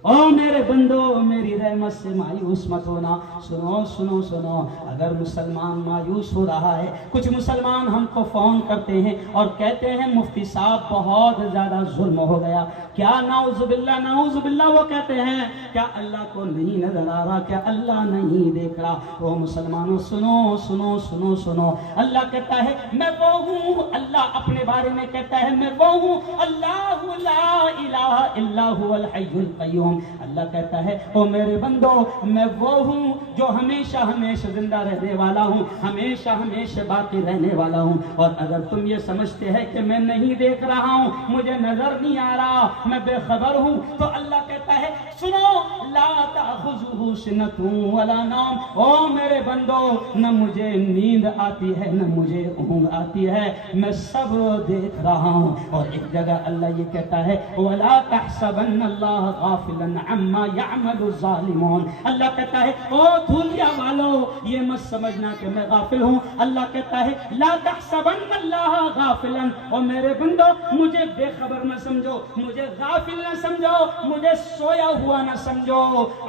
ओ मेरे बंदो, मेरी रहमत से मायूस मत होना। सुनो सुनो सुनो, अगर मुसलमान मायूस हो रहा है, कुछ मुसलमान हमको फोन करते हैं और कहते हैं मुफ्ती साहब बहुत ज्यादा जुल्म हो गया, क्या नाउजुबिल्लाह नाउजुबिल्लाह, वो कहते हैं क्या अल्लाह को नहीं नजर आ रहा, क्या अल्लाह नहीं देख रहा? ओ मुसलमानों सुनो सुनो सुनो सुनो, अल्लाह कहता है मैं वो हूँ, अल्लाह अपने बारे में कहता है मैं वो हूँ, अल्लाह ला इलाहा इल्ला हुवल हय्युल क़य्यूम। अल्लाह कहता है ओ मेरे बंदो, मैं वो हूँ जो हमेशा हमेशा जिंदा रहने वाला हूँ, हमेशा हमेशा बाकी रहने वाला हूँ। और अगर तुम ये समझते हैं कि मैं नहीं देख रहा हूँ, मुझे नजर नहीं आ रहा, मैं बेखबर हूँ, तो अल्लाह कहता है सुनो, ला ताखुजुहु सिनतुन वला नौम, ओ मेरे बंदो, न मुझे नींद आती है न मुझे ऊँघ आती है, मैं सब देख रहा हूँ। और एक जगह अल्लाह ये कहता है वला तहसबन्नल्लाह गाफिलन अम्मा यअमलु ज़ालिमून, अल्लाह कहता है ओ धूलिया वालों, ये मत समझना कि मैं गाफिल हूँ। अल्लाह कहता है ला तहसबन्नल्लाह गाफिलन, ओ मेरे बंदो, मुझे बेखबर न समझो, मुझे गाफिल न समझो, मुझे सोया हुआ न समझो।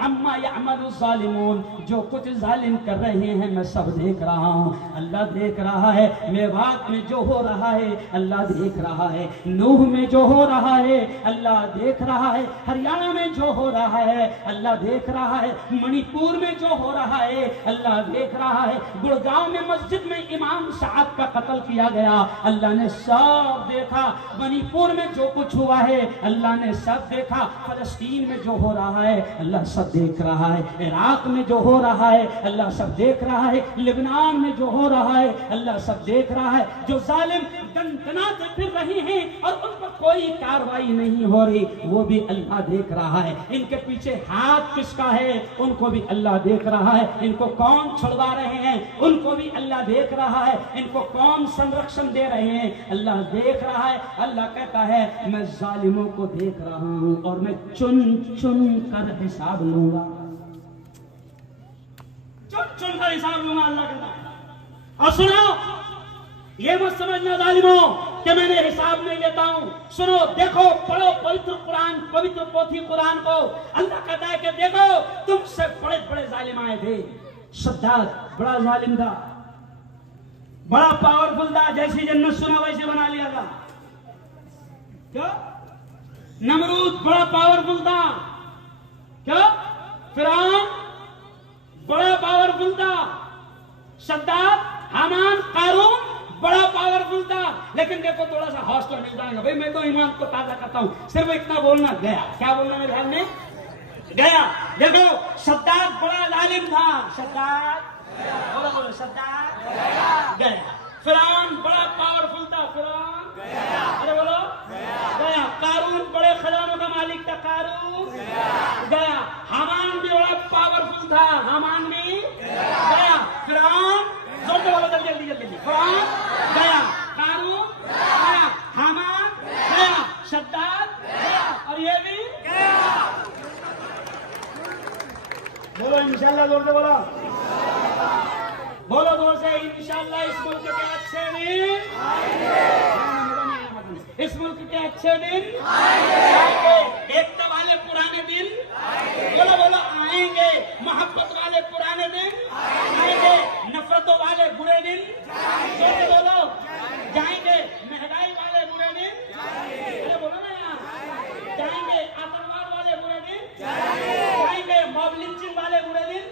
अम्मा यअमलु ज़ालिमून, जो कुछ जालिम कर रहे हैं मैं सब देख रहा हूँ। अल्लाह देख रहा है, मेवात में जो हो रहा है अल्लाह देख रहा है, नूह में जो हो रहा है अल्लाह देख रहा है, हरियाणा में जो हो रहा है अल्लाह देख रहा है, मणिपुर में जो हो रहा है अल्लाह देख रहा है, गुड़गांव में मस्जिद में इमाम साहब का कत्ल किया गया अल्लाह ने सब देखा, मणिपुर में जो कुछ हुआ है अल्लाह ने सब देखा, फलस्तीन में जो हो रहा है अल्लाह सब देख रहा है, इराक में जो हो रहा है अल्लाह सब देख रहा है, लेबनान में जो हो रहा है अल्लाह सब देख रहा है। जो जालिम दंदनाते फिर रहे हैं और उन पर कोई कार्रवाई नहीं हो रही, वो भी अल्लाह देख रहा है। इनके पीछे हाथ किसका है उनको भी अल्लाह देख रहा है, इनको कौन छुड़वा रहे हैं उनको भी अल्लाह देख रहा है, इनको कौन संरक्षण दे रहे हैं अल्लाह देख रहा है। अल्लाह कहता है मैं जालिमों को देख रहा हूं और मैं चुन चुन कर हिसाब लूंगा, चुन चुन कर हिसाब लूंगा, अल्लाह कहता है। और सुनो, ये मत समझना जालिमों कि मैंने हिसाब नहीं लेता हूं। सुनो, देखो, पढ़ो पवित्र कुरान, पवित्र पोथी कुरान को। अल्लाह कहता है कि देखो, तुमसे बड़े बड़े जालिम आए थे। शद्दाद बड़ा जालिम था, बड़ा पावरफुल था, जैसी जन्नत सुना वैसे बना लिया था। क्या? नमरूद बड़ा पावरफुल था। क्या? फिरौन बड़ा पावरफुल था। शद्दाद, हामान, कारून बड़ा पावरफुल था। लेकिन देखो, थोड़ा सा हौसला मिल जाएगा, भाई मैं तो ईमान को ताजा करता हूं, सिर्फ इतना बोलना, गया। क्या बोलना मेरे ध्यान में? गया। देखो, शद्दाद बड़ा जालिम था। शद्दाद, बोलो बोलो, शद्दाद गया। फिरौन बड़ा पावरफुल था। फिरौन गया। अरे बोलो, गया। कारून बड़े खजानों का मालिक था। कारून गया। हामान भी बड़ा पावरफुल था। हामान भी गया। फिरौन, जोर से बोलो, जल्दी जल्दी जल्दी। फिरौन गया, कारून गया, हामान गया, शद्दाद गया, और ये भी गया। बोलो इंशाल्लाह, जोर से बोलो, बोलो जोर से, इंशाल्लाह इस मुल्क के अच्छे दिन आएंगे, इस मुल्क के अच्छे दिन आएंगे, एकता वाले पुराने दिन, बोलो बोलो, आएंगे। मोहब्बत वाले पुराने दिन आएंगे, नफरतों वाले बुरे दिन बोलो जाएंगे, महंगाई वाले बुरे दिन, अरे बोलो ना यार, जाएंगे। आतंकवाद वाले बुरे दिन जाएंगे, मॉब लिंचिंग वाले बुरे दिन।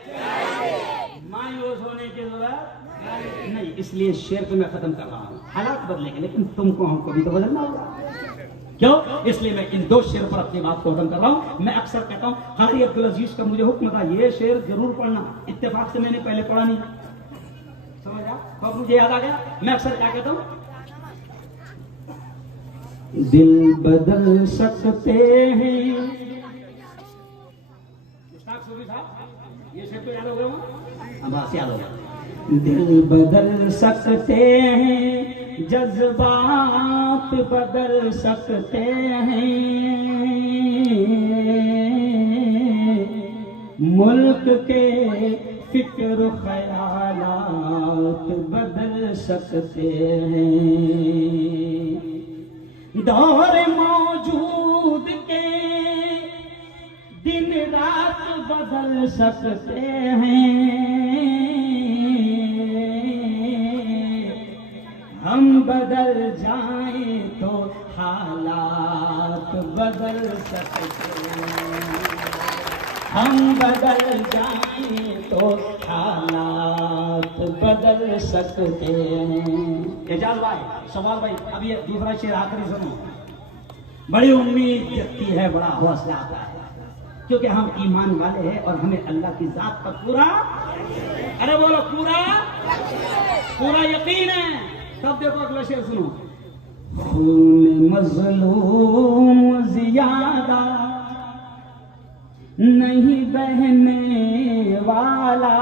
मायूस होने की जरूरत नहीं, इसलिए शेर को मैं खत्म कर रहा हूँ। हालात बदलेंगे लेकिन तुमको हमको भी तो बदलना होगा। क्यों? इसलिए मैं इन दो शेर पर अपनी बात को खत्म कर रहा हूं। मैं अक्सर कहता हूं, कारी अब्दुल अजीज का मुझे हुक्म था, ये शेर जरूर पढ़ना। इत्तेफाक से मैंने पहले पढ़ा नहीं, समझ आ? अब मुझे याद आ गया। मैं अक्सर क्या कहता हूं, दिल बदल सकते हैं। मुश्ताक सूरी साहब, ये शेर तो याद हो गया, बस याद हो गया। दिल बदल सकते हैं, जज्बात बदल सकते हैं, मुल्क के फिक्र ख्यालात बदल सकते हैं, दौर मौजूद के सकते हैं, हम बदल जाएं तो हालात बदल सकते हैं, हम बदल जाएं तो हालात बदल सकते हैं। एजाज भाई, सवाल भाई, अब ये दूसरा शेर आखिरी सुनो। बड़ी उम्मीद जगती है, बड़ा हौसला आता है, क्योंकि हम ईमान वाले हैं और हमें अल्लाह की जात पर पूरा, अरे बोलो पूरा यकीन है। तब देखो अगला शेर सुनो। खून मजलूम ज्यादा नहीं बहने वाला,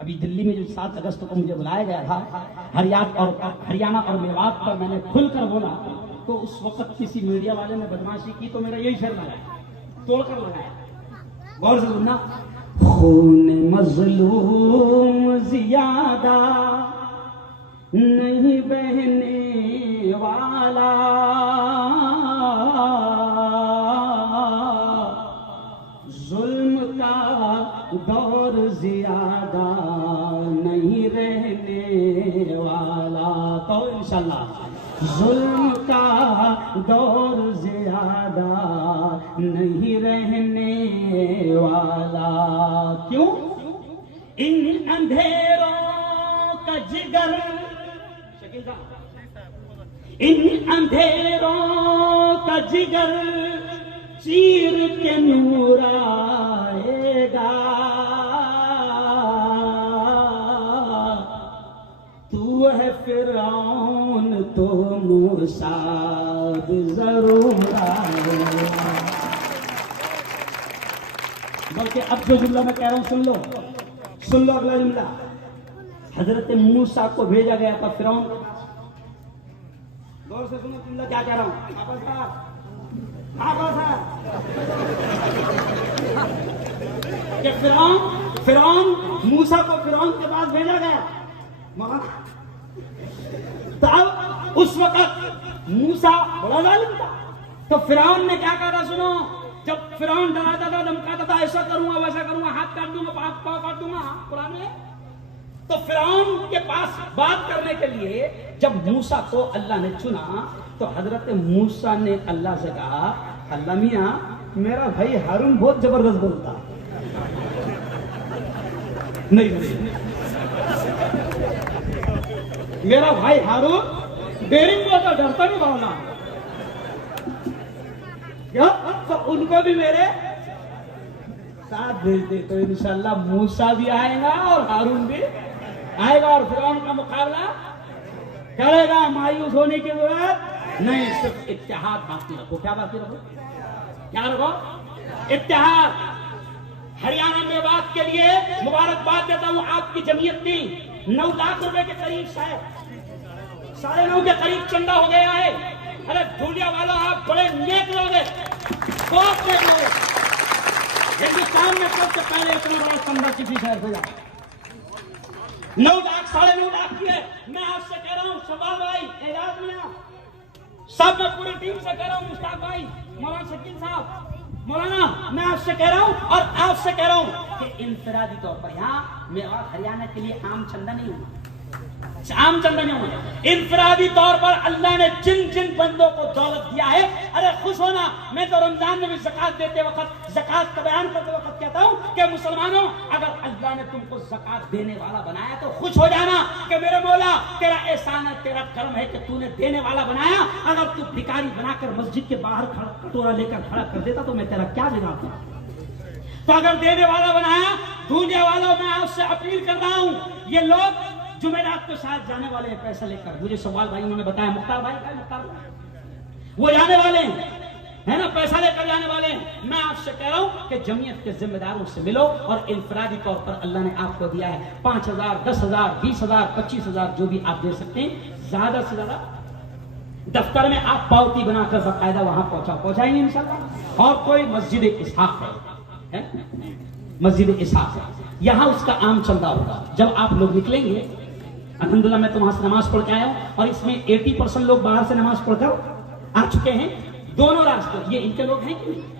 अभी दिल्ली में जो 7 अगस्त को मुझे बुलाया गया था, हरियाणा और मेवात पर मैंने खुलकर बोला, तो उस वक्त किसी मीडिया वाले ने बदमाशी की तो मेरा यही शेर लगाया, तोड़कर लगाया। गौर से सुनना। खून मजलूम ज्यादा नहीं बहने वाला, जुल्म का दौर ज्यादा नहीं रहने वाला। तो इंशाल्लाह जुल्म का दौर ज्यादा नहीं रहने वाला। क्यों? इन अंधेरों का जिगर, इन अंधेरों का जिगर चीर के नूर आएगा, तू है फिरौन तो मूसा जरूर आएगा। बल्कि अब जो जुमला मैं कह रहा हूं सुन लो अगला जुमला। हजरत मूसा को भेजा गया था फिरौन के पास। गौर से सुनो जुमला क्या कह रहा हूं। कि फिरौन मूसा को फिरौन के पास भेजा गया। तब उस वक्त मूसा बड़ा जालिम था, तो फिरौन ने क्या कहा सुनो। जब फिरौन डराता था, धमकाता था, ऐसा करूंगा वैसा करूंगा, हाथ काट दूंगा, पाँव काट दूंगा कुरान में, तो फिरौन के पास बात करने के लिए जब मूसा को अल्लाह ने चुना, तो हजरत मूसा ने अल्लाह से कहा, अल्लाह मियां मेरा भाई हारून बहुत जबरदस्त बोलता। नहीं, मेरा भाई हारून डेरिंग बोलता, डरता नहीं बोलना। क्या? तो उनको भी मेरे साथ भेज दे, तो इंशाल्लाह मूसा भी आएगा और हारून भी आएगा और फिरौन का मुकाबला करेगा। मायूस होने की जरूरत नहीं, सिर्फ इत्तेहाद बाकी रखो। क्या बाकी रखो? क्या रखो? इत्तेहाद। हरियाणा में बात के लिए मुबारकबाद देता हूं। आपकी जमीयत ने 9 लाख रुपए के करीब शायद 9.5 के करीब चंदा हो गया है। अरे धूलिया वालों, आप बड़े नेक लोग हैं, बहुत नेक लोग हैं। हिंदुस्तान में सबसे पहले इतना बड़ा चंदा किसी शहर से जाता 9 लाख 9.5 लाख की है। मैं आपसे कह रहा हूँ शबाब भाई, एजाज मियां, सब मैं पूरी टीम से कह रहा हूँ, मुश्ताक भाई, मौलाना शकील साहब, मौलाना, मैं आपसे कह रहा हूँ और आपसे कह रहा हूँ कि इंफरादी तौर पर यहाँ मेवात हरियाणा के लिए आम चंदा नहीं हुआ, आम चंदा नहीं हुआ। इंफरादी तौर पर अल्लाह ने जिन जिन बंदों को दौलत दिया है, अरे खुश होना। मैं तो रमजान में भी ज़कात देते वक्त, ज़कात का बयान करते वक्त कहता हूँ कि मुसलमानों, अगर अल्लाह ने तुमको ज़कात देने वाला बनाया तो खुश हो जाना कि मेरे मौला तेरा एहसान है, तेरा करम है कि तूने देने वाला बनाया। अगर तू भिखारी बनाकर मस्जिद के बाहर कटोरा लेकर खड़ा कर देता तो मैं तेरा क्या बिगाड़ता। तो अगर देने वाला बनाया, ढूंढने वालों, मैं आपसे अपील कर रहा हूँ, ये लोग जुमेरात को शायद जाने वाले हैं पैसा लेकर। मुझे सवाल भाई उन्होंने बताया, मुख्तार भाई का मुख्तार वो जाने वाले हैं, है ना, पैसा लेकर जाने वाले हैं। मैं आपसे कह रहा हूं कि जमीयत के जिम्मेदारों से मिलो और इंफरादी तौर पर अल्लाह ने आपको दिया है 5,000, 10,000, 20,000, 25,000 जो भी आप दे सकते हैं, ज्यादा से ज्यादा दफ्तर में आप पावती बनाकर बाकायदा वहां पहुंचाएंगे इंशाल्लाह। और कोई मस्जिद इसहाक है, मस्जिद इसहाक है, यहां उसका आम चंदा होगा। जब आप लोग निकलेंगे, अल्हम्दुलिल्लाह मैं तो वहां से नमाज पढ़ के आया हूं और इसमें 80% लोग बाहर से नमाज पढ़कर आ चुके हैं। दोनों रास्तों, ये इनके लोग हैं कि नहीं?